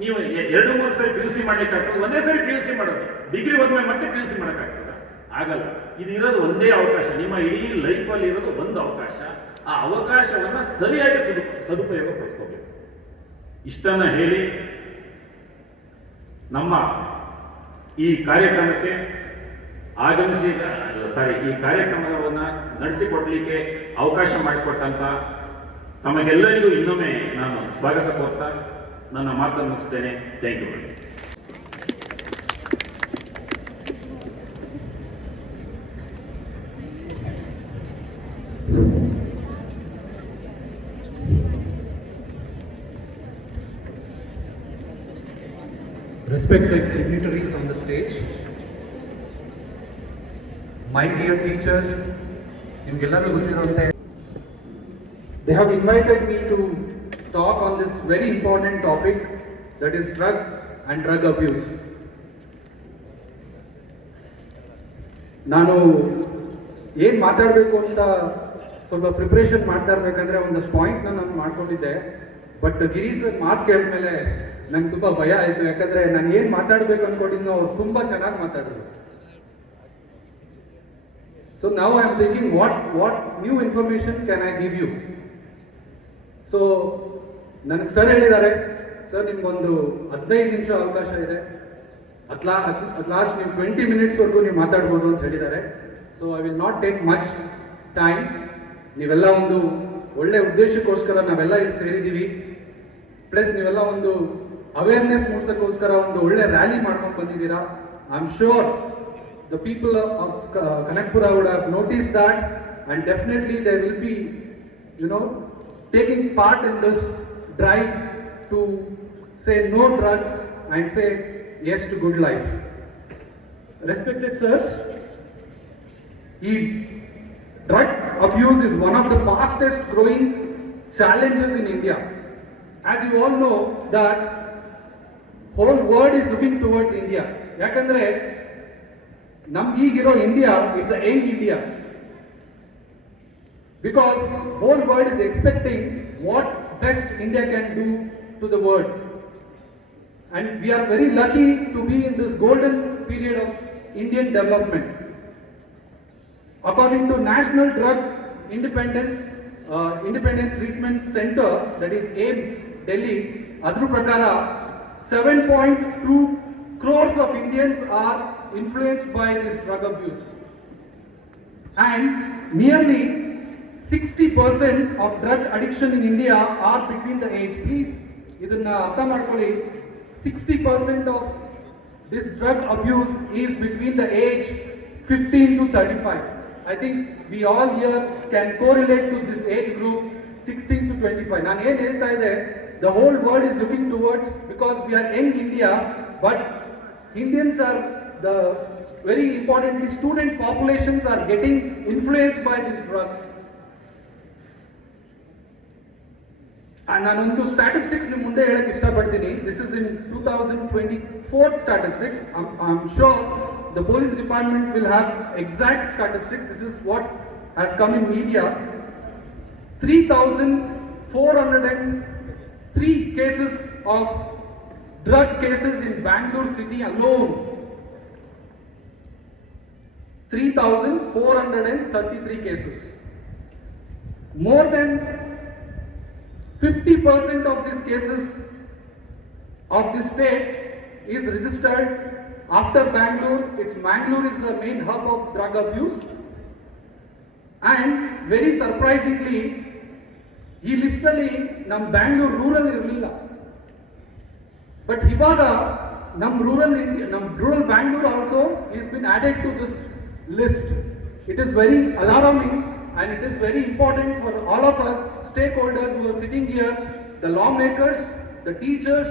ನೀವು 2-3 ಸರಿ PUC ಮಾಡ್ಲಿಕ್ಕಾಗ್ತದೆ, ಒಂದೇ ಸರಿ PUC ಮಾಡೋದು, ಡಿಗ್ರಿ ಹೋದ್ಮೇಲೆ ಮತ್ತೆ PUC ಮಾಡೋಕ್ಕಾಗ್ತದೆ? ಆಗಲ್ಲ. ಇದು ಇರೋದು ಒಂದೇ ಅವಕಾಶ, ನಿಮ್ಮ ಇಡೀ ಲೈಫಲ್ಲಿ ಇರೋದು ಒಂದು ಅವಕಾಶ. ಆ ಅವಕಾಶವನ್ನ ಸರಿಯಾಗಿ ಸದುಪಯೋಗ ಪಡಿಸ್ಕೋಬೇಕು. ಇಷ್ಟನ್ನ ಹೇಳಿ ನಮ್ಮ ಈ ಕಾರ್ಯಕ್ರಮಕ್ಕೆ ಈ ಕಾರ್ಯಕ್ರಮವನ್ನು ನಡೆಸಿಕೊಡ್ಲಿಕ್ಕೆ ಅವಕಾಶ ಮಾಡಿಕೊಟ್ಟಂತ ತಮಗೆಲ್ಲರಿಗೂ ಇನ್ನೊಮ್ಮೆ ನಾನು ಸ್ವಾಗತ ಕೋರ್ತಾ ನನ್ನ ಮಾತನ್ನು ಮುಗಿಸ್ತೇನೆ. Thank you. Respected dignitaries on the stage, my dear teachers, ನಿಮಗೆಲ್ಲರಿಗೂ ಗೊತ್ತಿರುವಂತೆ They have invited me to talk on this very important topic, that is drug and drug abuse. ನಾನು ಏನು ಮಾತಾಡಬೇಕು ಅಂತ ಸ್ವಲ್ಪ ಪ್ರಿಪ್ರೇಷನ್ ಮಾಡ್ತಾ ಇರಬೇಕಂದ್ರೆ ಒಂದಷ್ಟು ಪಾಯಿಂಟ್ನ ನಾನು ಮಾಡ್ಕೊಂಡಿದ್ದೆ. ಬಟ್ ಗಿರೀಶ್ ಮಾತು ಕೇಳಿದ್ಮೇಲೆ ನಂಗೆ ತುಂಬ ಭಯ ಆಯಿತು, ಯಾಕಂದರೆ ನಾನು ಏನು ಮಾತಾಡಬೇಕು ಅಂದ್ಕೊಂಡಿದ್ನೋ ಅವ್ರು ತುಂಬ ಚೆನ್ನಾಗಿ ಮಾತಾಡಿದ್ರು. ಸೊ ನಾವು I am thinking what new information can I give you. So ನನಗೆ ಸರ್ ಹೇಳಿದ್ದಾರೆ, ಸರ್ ನಿಮ್ಗೊಂದು 15 ನಿಮಿಷ ಅವಕಾಶ ಇದೆ, ಅಟ್ ಲಾಸ್ಟ್ ನೀವು 20 ಮಿನಿಟ್ಸ್ವರೆಗೂ ನೀವು ಮಾತಾಡ್ಬೋದು ಅಂತ ಹೇಳಿದ್ದಾರೆ. So I will not take much time. ನೀವೆಲ್ಲ ಒಂದು ಒಳ್ಳೆ ಉದ್ದೇಶಕ್ಕೋಸ್ಕರ ನಾವೆಲ್ಲ ಇಲ್ಲಿ ಸೇರಿದ್ದೀವಿ. ಪ್ಲಸ್ ನೀವೆಲ್ಲ ಒಂದು ಅವೇರ್ನೆಸ್ ಮೂಡಿಸೋಕ್ಕೋಸ್ಕರ ಒಂದು ಒಳ್ಳೆ ರ್ಯಾಲಿ ಮಾಡ್ಕೊಂಡು ಬಂದಿದ್ದೀರಾ. I am sure the people of Kanakpura would have noticed that, and definitely they will be, taking part in this drive to say no drugs and say yes to good life. Respected sirs, drug abuse is one of the fastest growing challenges in India. As you all know that whole world is looking towards India. Yakandre ನಮ್ಗೀಗಿರೋ India, it's a young India, because whole world is expecting what best India can do to the world. And we are very lucky to be in this golden period of Indian development. According to national drug independent treatment centre, that is AIIMS Delhi, ಅದ್ರ ಪ್ರಕಾರ 7.2 crores of Indians are influenced by this drug abuse, and nearly 60% of drug addiction in India are between the age. Please idanna artha madkoli, 60% of this drug abuse is between the age 15 to 35. I think we all here can correlate to this age group 16 to 25. Nan ಏನು ಹೇಳ್ತಾ ಇದೆ, the whole world is looking towards, because we are young India, but Indians are very importantly, student populations are getting influenced by these drugs. And nanondu statistics ni munde helake ishtapadtini. This is in 2024 statistics. I'm sure the police department will have exact statistics. This is what has come in media. 3,403 cases of drug cases in Bangalore city alone. 3,433 cases. More than 50% of these cases of this state is registered after Bangalore. Bangalore is the main hub of drug abuse. And very surprisingly, ಈ ಲಿಸ್ಟಲ್ಲಿ ನಮ್ಮ Bangalore rural ಇರಲಿಲ್ಲ. But Hivaga, rural Bangalore also has been added to this list. It is very alarming, and it is very important for all of us stakeholders who are sitting here, the lawmakers, the teachers,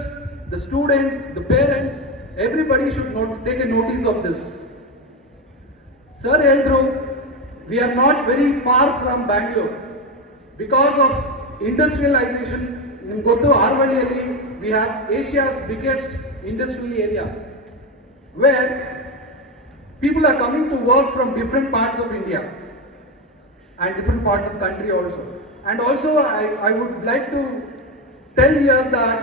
the students, the parents, everybody should take a notice of this. Sir Eldro, we are not very far from Bangalore. Because of industrialization, in Gotu Arvaliyalli, we have Asia's biggest industrial area, where people are coming to work from different parts of India and different parts of country also. And also I would like to tell here that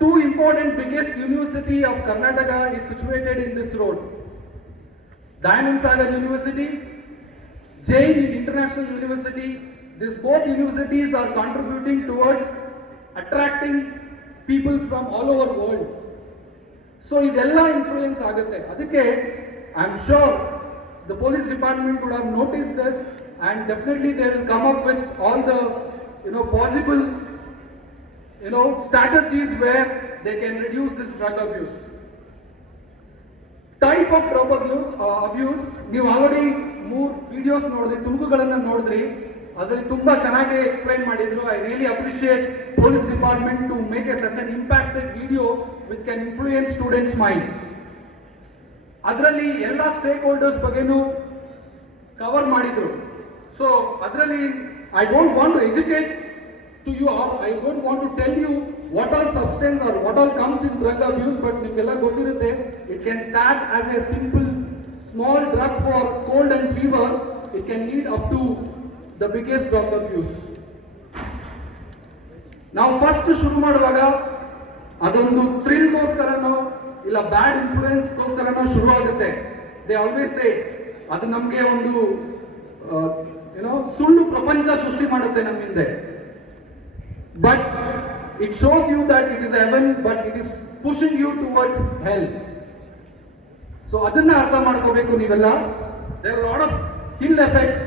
two important biggest university of Karnataka is situated in this road. Dayanand Sagar University, Jain International University. These both universities are contributing towards attracting people from all over the world. So idella influence agutte. Adike I am sure the police department would have noticed this, and definitely they will come up with all the possible strategies where they can reduce this drug abuse. Type of drug abuse ನೀವು already 3 videos ನೋಡಿದ್ರಿ, ತುಣುಕುಗಳನ್ನು ನೋಡಿದ್ರಿ, ಅದರಲ್ಲಿ ತುಂಬಾ ಚೆನ್ನಾಗಿ explain ಮಾಡಿದ್ರು. I really appreciate police department to make such an impacted video which can influence students' mind. ಅದರಲ್ಲಿ ಎಲ್ಲ ಸ್ಟೇಕ್ ಹೋಲ್ಡರ್ಸ್ ಬಗ್ಗೆನೂ ಕವರ್ ಮಾಡಿದ್ರು. ಸೊ ಅದರಲ್ಲಿ I don't want to educate to you, or I don't want to tell you what all substance or what all comes in drug abuse, but ನಿಮಗೆಲ್ಲ ಗೊತ್ತಿರುತ್ತೆ. It can start as a simple small drug for cold and fever. It can lead up to the biggest drug abuse. ನಾವು first ಶುರು ಮಾಡುವಾಗ ಅದೊಂದು ಥ್ರಿಲ್ಗೋಸ್ಕರನೋ ಇಲ್ಲ ಬ್ಯಾಡ್ ಇನ್ಫ್ಲೂಯೆನ್ಸ್ಗೋಸ್ಕರನೋ ಶುರು ಆಗುತ್ತೆ. They always say ಅದು ನಮಗೆ ಒಂದು ಸುಳ್ಳು ಪ್ರಪಂಚ ಸೃಷ್ಟಿ ಮಾಡುತ್ತೆ ನಮ್ಮ ಹಿಂದೆ. But it shows you that it is heaven, but it is pushing you towards hell. So ಅದನ್ನ ಅರ್ಥ ಮಾಡ್ಕೋಬೇಕು ನೀವೆಲ್ಲ. There are lot of ill effects.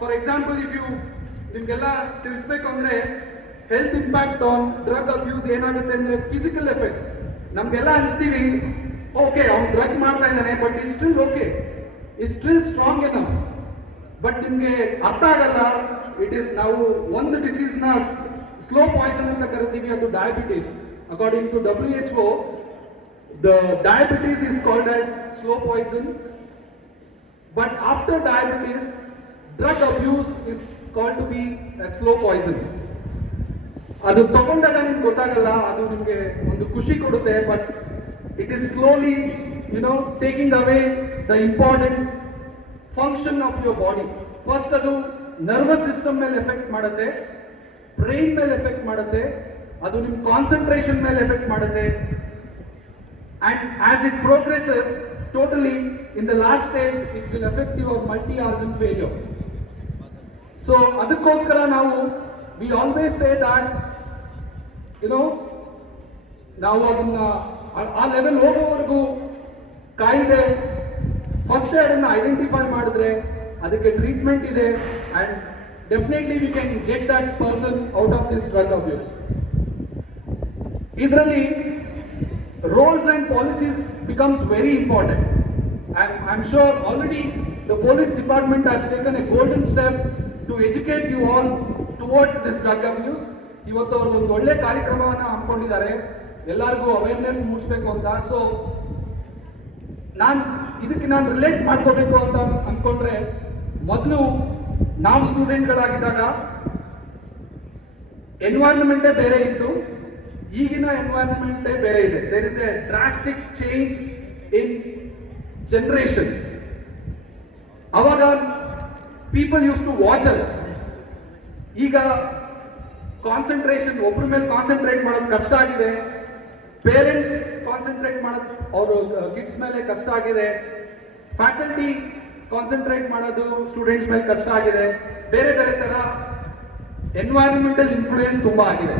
For example, if you ನಿಮ್ಗೆಲ್ಲ ತಿಳಿಸ್ಬೇಕು ಅಂದ್ರೆ health impact on drug abuse ಏನಾಗುತ್ತೆ ಅಂದ್ರೆ physical effect. ನಮ್ಗೆಲ್ಲ ಅನ್ಸ್ತೀವಿ ಓಕೆ ಅವ್ನು ಡ್ರಗ್ ಮಾಡ್ತಾ ಇದ್ದಾನೆ, ಬಟ್ ಈ ಸ್ಟಿಲ್ ಓಕೆ, ಈ ಸ್ಟಿಲ್ ಸ್ಟ್ರಾಂಗ್ ಎನಫ್. ಬಟ್ ನಿಮ್ಗೆ ಅರ್ಥ ಆಗಲ್ಲ, ಇಟ್ ಈಸ್ ನಾವು ಒಂದು ಡಿಸೀಸ್ನ ಸ್ಲೋ ಪಾಯ್ಸನ್ ಅಂತ ಕರಿತೀವಿ, ಅದು diabetes. According to WHO, the diabetes is called as slow poison, but after diabetes drug abuse is called to be a slow poison. ಅದು ತಗೊಂಡಾಗ ನಿಮ್ಗೆ ಗೊತ್ತಾಗಲ್ಲ, ಅದು ನಿಮಗೆ ಒಂದು ಖುಷಿ ಕೊಡುತ್ತೆ, but it is slowly taking away the important function of your body. First ಅದು ನರ್ವಸ್ ಸಿಸ್ಟಮ್ ಮೇಲೆ ಎಫೆಕ್ಟ್ ಮಾಡುತ್ತೆ, ಬ್ರೈನ್ ಮೇಲೆ ಎಫೆಕ್ಟ್ ಮಾಡುತ್ತೆ, ಅದು ನಿಮ್ಮ ಕಾನ್ಸಂಟ್ರೇಷನ್ ಮೇಲೆ ಎಫೆಕ್ಟ್ ಮಾಡುತ್ತೆ. And as it progresses, totally in the last stage, it will affect your multi-organ failure. So, ಅದಕ್ಕೋಸ್ಕರ ನಾವು we always say that, ನಾವು ಅದನ್ನ ಆ ಲೆವೆಲ್ ಹೋಗೋವರೆಗೂ ಕಾಯಿದೆ. ಫಸ್ಟ್ ಅದನ್ನ ಐಡೆಂಟಿಫೈ ಮಾಡಿದ್ರೆ ಅದಕ್ಕೆ ಟ್ರೀಟ್ಮೆಂಟ್ ಇದೆ, and definitely we can get that person out of this drug abuse. ಇದರಲ್ಲಿ roles and policies becomes very important. I'm sure already the police department has taken a golden step to educate you all towards this drug abuse. ಇವತ್ತು ಅವರು ಒಂದು ಒಳ್ಳೆ ಕಾರ್ಯಕ್ರಮವನ್ನ ಹಮ್ಮಿಕೊಂಡಿದ್ದಾರೆ, ಎಲ್ಲರಿಗೂ awareness ಮೂಡಿಸಬೇಕು ಅಂತ. So ಇದಕ್ಕೆ ನಾನು ರಿಲೇಟ್ ಮಾಡ್ಕೋಬೇಕು ಅಂತ ಅನ್ಕೊಂಡ್ರೆ, ಮೊದಲು ನಾವು ಸ್ಟೂಡೆಂಟ್ಗಳಾಗಿದ್ದಾಗ ಎನ್ವೈರನ್ಮೆಂಟೇ ಬೇರೆ ಇತ್ತು, ಈಗಿನ ಎನ್ವೈರನ್ಮೆಂಟೇ ಬೇರೆ ಇದೆ. There is a drastic change in generation. ಅವಾಗ people use to watch us. ಈಗ ಕಾನ್ಸಂಟ್ರೇಷನ್, ಒಬ್ಬರ ಮೇಲೆ ಕಾನ್ಸಂಟ್ರೇಟ್ ಮಾಡೋದು ಕಷ್ಟ ಆಗಿದೆ. ಪೇರೆಂಟ್ಸ್ ಕಾನ್ಸಂಟ್ರೇಟ್ ಮಾಡೋದು ಅವರು ಕಿಡ್ಸ್ ಮೇಲೆ ಕಷ್ಟ ಆಗಿದೆ. ಫ್ಯಾಕಲ್ಟಿ ಕಾನ್ಸಂಟ್ರೇಟ್ ಮಾಡೋದು ಸ್ಟೂಡೆಂಟ್ಸ್ ಮೇಲೆ ಕಷ್ಟ ಆಗಿದೆ. ಬೇರೆ ಬೇರೆ ತರ ಎನ್ವೈರನ್ಮೆಂಟಲ್ ಇನ್ಫ್ಲೂಯೆನ್ಸ್ ತುಂಬಾ ಆಗಿದೆ.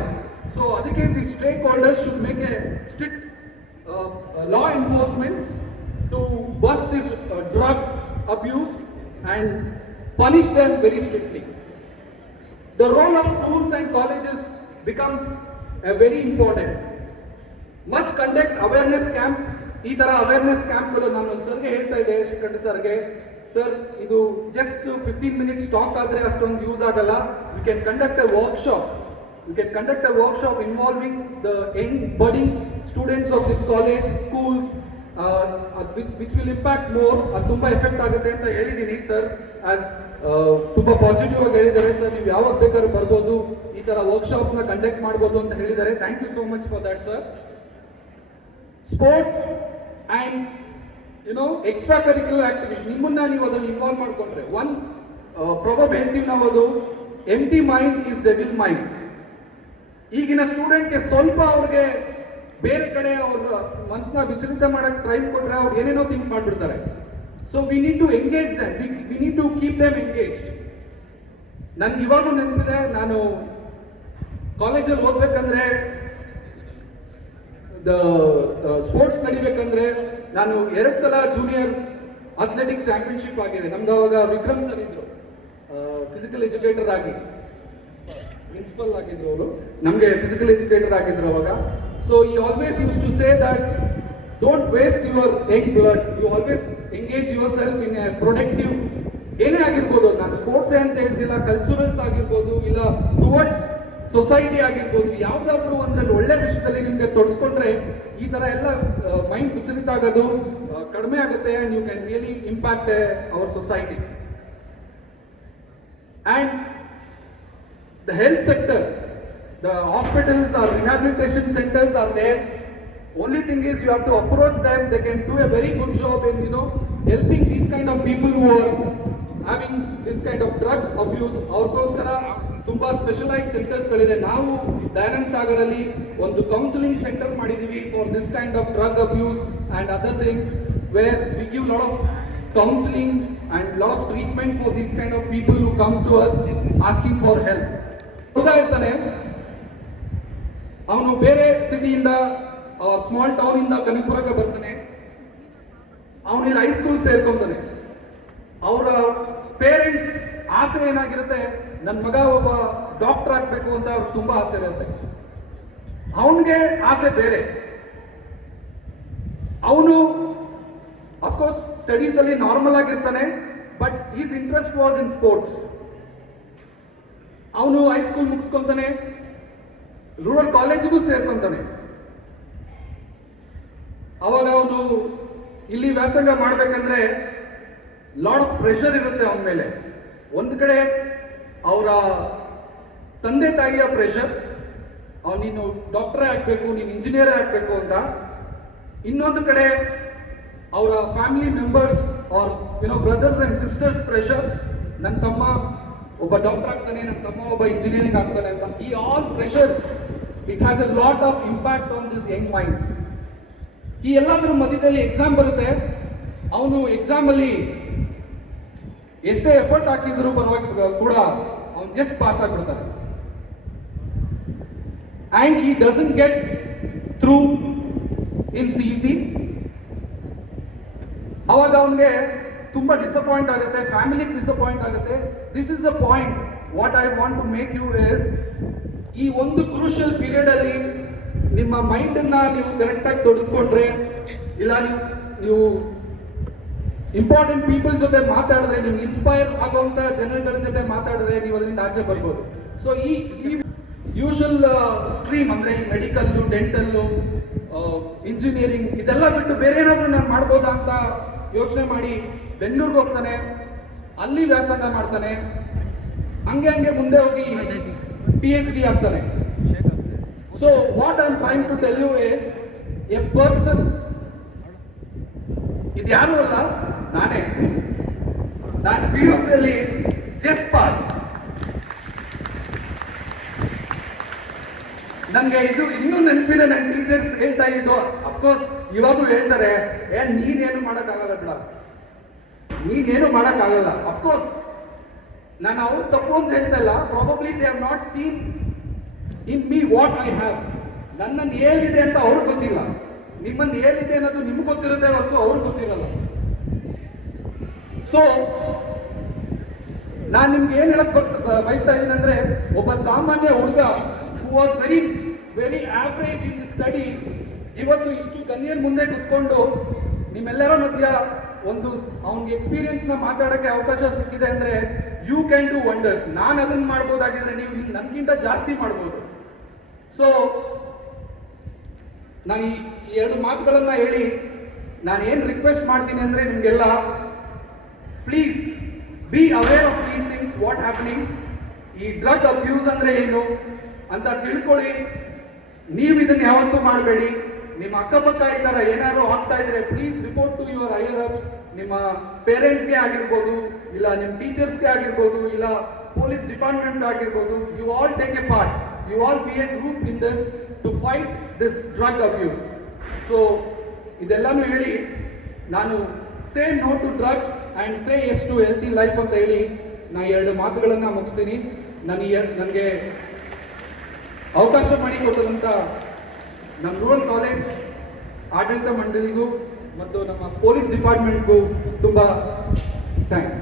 So, ಅದಕ್ಕೆ the stakeholders should make a strict law enforcements to bust this drug abuse and punish them very strictly. The role of schools and colleges becomes very important. Must conduct awareness camp. ಈ ತರ awareness ಕ್ಯಾಂಪ್ಗಳು ನಾನು ಸರ್ಗೆ ಹೇಳ್ತಾ ಇದ್ದೆ, ಶ್ರೀಕಂಠ ಸರ್ಗೆ, sir ಇದು just 15 minutes talk ಆದ್ರೆ ಅಷ್ಟೊಂದು ಯೂಸ್ ಆಗಲ್ಲ. We can conduct a workshop. We can conduct a workshop involving the young budding students of this college, schools, which will impact more. ಅದು ತುಂಬಾ ಎಫೆಕ್ಟ್ ಆಗುತ್ತೆ ಅಂತ ಹೇಳಿದ್ದೀನಿ ಸರ್. ಆಸ್ ತುಂಬಾ ಪಾಸಿಟಿವ್ ಆಗಿ ಹೇಳಿದ್ದಾರೆ ಸರ್. ನೀವು ಯಾವಾಗ ಬೇಕಾದ್ರೂ ಬರ್ಬೋದು, ಈ ತರ ವರ್ಕ್ಶಾಪ್ಸ್ ನ ಕಂಡಕ್ಟ್ ಮಾಡ್ಬೋದು ಅಂತ ಹೇಳಿದ್ದಾರೆ. Thank you so much for that sir. Sports and extra curricular activities ನಿಮ್ಮನ್ನ ನೀವು ಅದ್ರಲ್ಲಿ ಇನ್ವಾಲ್ವ್ ಮಾಡ್ಕೊಂಡ್ರೆ, ಒನ್ ಪ್ರೊಬಬ್ ಹೇಳ್ತೀವಿ ನಾವು, ಅದು ಎಂಟಿ ಮೈಂಡ್ ಇಸ್ ಡೆವಿಲ್ ಮೈಂಡ್. ಈಗಿನ ಸ್ಟೂಡೆಂಟ್ಗೆ ಸ್ವಲ್ಪ ಅವ್ರಿಗೆ ಬೇರೆ ಕಡೆ ಅವ್ರ ಮನಸ್ಸನ್ನ ವಿಚಲಿತ ಮಾಡಕ್ಕೆ ಟ್ರೈ ಕೊಟ್ರೆ ಅವ್ರು ಏನೇನೋ ಥಿಂಕ್ ಮಾಡ್ಬಿಡ್ತಾರೆ. So we need to engage them, we need to keep them engaged. ನನ್ಗೆ ಇವಾಗೂ ನೆನಪಿದೆ, ನಾನು ಕಾಲೇಜಲ್ಲಿ ಓದ್ಬೇಕಂದ್ರೆ, ಸ್ಪೋರ್ಟ್ಸ್ ನಡಿಬೇಕಂದ್ರೆ ನಾನು 2 ಸಲ ಜೂನಿಯರ್ ಅಥ್ಲೆಟಿಕ್ ಚಾಂಪಿಯನ್ಶಿಪ್ ಆಗಿದೆ. ನಮ್ದು ಅವಾಗ ವಿಕ್ರಮ್ ಸರ್ ಇದ್ರು, ಫಿಸಿಕಲ್ ಎಜುಕೇಟರ್ ಆಗಿ, ಪ್ರಿನ್ಸಿಪಲ್ ಆಗಿದ್ರು ಅವರು, ನಮಗೆ ಫಿಸಿಕಲ್ ಎಜುಕೇಟರ್ ಆಗಿದ್ರು ಅವಾಗ. So he always use to say that don't waste your young blood, you always engage yourself in a productive, ಏನೇ ಆಗಿರ್ಬೋದು. ನಾನು ಸ್ಪೋರ್ಟ್ಸೇ ಅಂತ ಹೇಳ್ತಿಲ್ಲ, ಕಲ್ಚರಲ್ಸ್ ಆಗಿರ್ಬೋದು, ಇಲ್ಲ ಟುವರ್ಡ್ಸ್ ಸೊಸೈಟಿ ಆಗಿರ್ಬೋದು, ಯಾವುದಾದ್ರೂ ಒಂದ್ರಲ್ಲಿ ಒಳ್ಳೆ ವಿಷಯದಲ್ಲಿ ನಿಮಗೆ ತೊಡಸ್ಕೊಂಡ್ರೆ ಈ ತರ ಎಲ್ಲ ಮೈಂಡ್ ವಿಚಲಿತ ಆಗೋದು ಕಡಿಮೆ ಆಗುತ್ತೆ, and you can really impact our society. And The health sector, the hospitals or rehabilitation centers are there. Only thing is you have to approach them. They can do a very good job in helping these kind of people who are having this kind of drug abuse. ಅವ್ರಿಗೋಸ್ಕರ ತುಂಬಾ specialise ಸೆಂಟರ್ಸ್ಗಳಿದೆ. ನಾವು ದಯಾನಂದ್ ಸಾಗರ್ ಅಲ್ಲಿ ಒಂದು counselling centre ಮಾಡಿದೀವಿ for this kind of drug abuse and other things, where we give lot of counselling and lot of treatment for this kind of people who come to us asking for help. ಹುಡುಗ ಇರ್ತಾನೆ, ಅವನು ಬೇರೆ ಸಿಟಿಯಿಂದ small town ಇಂದ ಕನಕಪುರಕ್ಕೆ ಬರ್ತಾನೆ. ಅವನಿಲ್ಲಿ high school ಸೇರ್ಕೊಂತಾನೆ. ಅವರ parents ಆಸೆ ಏನಾಗಿರುತ್ತೆ, ನನ್ನ ಮಗ ಒಬ್ಬ ಡಾಕ್ಟರ್ ಆಗ್ಬೇಕು ಅಂತ ಅವ್ರಿಗೆ ತುಂಬಾ ಆಸೆ ಇರುತ್ತೆ. ಅವನಿಗೆ ಆಸೆ ಬೇರೆ. ಅವನು ಅಫ್ಕೋರ್ಸ್ ಸ್ಟಡೀಸ್ ಅಲ್ಲಿ ನಾರ್ಮಲ್ ಆಗಿರ್ತಾನೆ, but is interest was in sports. ಅವನು ಹೈಸ್ಕೂಲ್ ಮುಗಿಸ್ಕೊಂತಾನೆ, ರೂರಲ್ ಕಾಲೇಜಿಗೂ ಸೇರ್ಕೊಂತಾನೆ. ಅವಾಗ ಅವನು ಇಲ್ಲಿ ವ್ಯಾಸಂಗ ಮಾಡ್ಬೇಕಂದ್ರೆ ಲಾಟ್ ಆಫ್ ಪ್ರೆಷರ್ ಇರುತ್ತೆ ಅವನ ಮೇಲೆ. ಒಂದು ಕಡೆ ಅವರ ತಂದೆ ತಾಯಿಯ ಪ್ರೆಷರ್, ನೀನು ಡಾಕ್ಟರೇ ಆಗಬೇಕು, ನೀನು ಇಂಜಿನಿಯರೇ ಆಗಬೇಕು ಅಂತ. ಇನ್ನೊಂದು ಕಡೆ ಅವರ family members are brothers and sisters pressure, ನನ್ನ ತಮ್ಮ ಒಬ್ಬ ಡಾಕ್ಟರ್ ಆಗ್ತಾನೆ, ನನ್ನ ತಮ್ಮ ಒಬ್ಬ ಇಂಜಿನಿಯರಿಂಗ್ ಆಗ್ತಾನೆ ಅಂತ. ಈ all pressures, it has A lot of impact on this Young mind. ಈ ಎಲ್ಲಾದ್ರೂ ಮಧ್ಯದಲ್ಲಿ ಎಕ್ಸಾಮ್ ಬರುತ್ತೆ. ಅವನು ಎಕ್ಸಾಮ್ ಅಲ್ಲಿ ಎಷ್ಟೇ ಎಫರ್ಟ್ ಹಾಕಿದ್ರು ಪರವಾಗಿ ಕೂಡ ಅವನು ಜಸ್ಟ್ ಪಾಸ್ ಆಗ್ಬಿಡ್ತಾನೆ. And he doesn't get through in CET. ಅವಾಗ ಅವನಿಗೆ ತುಂಬಾ ಡಿಸಪಾಯಿಂಟ್ ಆಗುತ್ತೆ, ಫ್ಯಾಮಿಲಿಗೆ ಡಿಸಪಾಯಿಂಟ್ ಆಗುತ್ತೆ. This is a point what I want to make you is, ಈ ಒಂದು ಕ್ರೂಷಿಯಲ್ ಪೀರಿಯಡ್ ಅಲ್ಲಿ ನಿಮ್ಮ ಮೈಂಡ್ ಅನ್ನ ನೀವು ಕರೆಕ್ಟ್ ಆಗಿ ತೊಡಸ್ಕೊಂಡ್ರೆ, ಇಲ್ಲ ನೀವು ಇಂಪಾರ್ಟೆಂಟ್ ಪೀಪಲ್ ಜೊತೆ ಮಾತಾಡಿದ್ರೆ, ನೀವು ಇನ್ಸ್ಪೈರ್ ಆಗುವಂತ ಜನಗಳ ಜೊತೆ ಮಾತಾಡಿದ್ರೆ ನೀವು ಅದರಿಂದ ಆಚೆ ಬರ್ಬೋದು. ಸೊ ಈ ಯೂಶುವಲ್ ಸ್ಟ್ರೀಮ್ ಅಂದ್ರೆ ಈ ಮೆಡಿಕಲ್ಲು, ಡೆಂಟಲ್ಲು, ಇಂಜಿನಿಯರಿಂಗ್ ಇದೆಲ್ಲ ಬಿಟ್ಟು ಬೇರೆ ಏನಾದ್ರೂ ನಾನು ಮಾಡ್ಬೋದಾ ಅಂತ ಯೋಚನೆ ಮಾಡಿ ಬೆಂಗಳೂರಿಗೆ ಹೋಗ್ತಾನೆ, ಅಲ್ಲಿ ವ್ಯಾಸಂಗ ಮಾಡ್ತಾನೆ. ಹಂಗೆ ಮುಂದೆ ಹೋಗಿ PhD ಆಗ್ತಾನೆ. So what I'm trying to tell you is, a person, ಇದು ಯಾರು ಅಲ್ಲ, ನಾನೇ. ನಾನು PUC ಅಲ್ಲಿ ಜಸ್ಟ್ ಪಾಸ್. ನನಗೆ ಇದು ಇನ್ನೂ ನೆನಪಿದೆ. ನನ್ನ ಟೀಚರ್ಸ್ ಹೇಳ್ತಾ ಇದ್ದು, ಅಫ್ಕೋರ್ಸ್ ಇವಾಗೂ ಹೇಳ್ತಾರೆ, ನೀನೇನು ಮಾಡೋಕ್ಕಾಗಲ್ಲ ಬಿಡ, ನೀನೇನು ಮಾಡೋಕ್ಕಾಗಲ್ಲ. ಅಫ್ಕೋರ್ಸ್ ನಾನು ಅವ್ರು ತಪ್ಪು ಅಂತ ಹೇಳ್ತಾ ಇಲ್ಲ. Probably they have not seen in me what I have. ನನ್ನನ್ನು ಏನಿದೆ ಅಂತ ಅವ್ರಿಗೆ ಗೊತ್ತಿಲ್ಲ. ನಿಮ್ಮನ್ನು ಏನಿದೆ ಅನ್ನೋದು ನಿಮ್ಗೆ ಗೊತ್ತಿರುತ್ತೆ ಹೊರತು ಅವ್ರಿಗೆ ಗೊತ್ತಿರಲ್ಲ. ಸೊ ನಾನು ನಿಮ್ಗೆ ಏನ್ ಹೇಳಕ್ ಬಯಸ್ತಾ ಇದ್ದೀನಿ ಅಂದ್ರೆ, ಒಬ್ಬ ಸಾಮಾನ್ಯ ಹುಡುಗ who was very very average in study, ಇವತ್ತು ಇಷ್ಟು ಗಣ್ಯರ ಮುಂದೆ ಕುತ್ಕೊಂಡು ನಿಮ್ಮೆಲ್ಲರ ಮಧ್ಯ ಒಂದು ಅವನಿಗೆ ಎಕ್ಸ್ಪೀರಿಯನ್ಸ್ ನ ಮಾತಾಡಕ್ಕೆ ಅವಕಾಶ ಸಿಕ್ಕಿದೆ ಅಂದ್ರೆ, ಯು ಕ್ಯಾನ್ ಡೂ ವಂಡರ್ಸ್. ನಾನು ಅದನ್ನ ಮಾಡ್ಬೋದಾಗಿದ್ರೆ ನೀವು ನನ್ಗಿಂತ ಜಾಸ್ತಿ ಮಾಡ್ಬೋದು. ಸೊ ನಾನು ಈ ಎರಡು ಮಾತುಗಳನ್ನ ಹೇಳಿ ನಾನು ಏನು ರಿಕ್ವೆಸ್ಟ್ ಮಾಡ್ತೀನಿ ಅಂದ್ರೆ, ನಿಮಗೆಲ್ಲ please be aware of these things, what happening. ಈ ಡ್ರಗ್ ಅಬ್ಯೂಸ್ ಅಂದ್ರೆ ಏನು ಅಂತ ತಿಳ್ಕೊಳ್ಳಿ. ನೀವು ಇದನ್ನ ಯಾವತ್ತೂ ಮಾಡಬೇಡಿ. ನಿಮ್ಮ ಅಕ್ಕಪಕ್ಕ ಈ ಥರ ಏನಾದ್ರು ಆಗ್ತಾ ಇದ್ರೆ please report to your higher ups. ನಿಮ್ಮ ಪೇರೆಂಟ್ಸ್ಗೆ ಆಗಿರ್ಬೋದು, ಇಲ್ಲ ನಿಮ್ಮ ಟೀಚರ್ಸ್ಗೆ ಆಗಿರ್ಬೋದು, ಇಲ್ಲ ಪೊಲೀಸ್ ಡಿಪಾರ್ಟ್ಮೆಂಟ್ ಆಗಿರ್ಬೋದು. You all take a part, you all be a group in this to fight this drug abuse. So ಇದೆಲ್ಲಾನು ಹೇಳಿ ನಾನು say no to drugs and say yes to healthy life ಅಂತ ಹೇಳಿ ನಾ ಎರಡು ಮಾತುಗಳನ್ನು ಮುಗಿಸ್ತೀನಿ. ನನಗೆ ಅವಕಾಶ ಮಾಡಿಕೊಟ್ಟದಂಥ ನಮ್ಮ ರೂರಲ್ ಕಾಲೇಜ್ ಆಡಳಿತ ಮಂಡಳಿಗೂ ಮತ್ತು ನಮ್ಮ ಪೊಲೀಸ್ ಡಿಪಾರ್ಟ್ಮೆಂಟ್ಗೂ ತುಂಬ ಥ್ಯಾಂಕ್ಸ್.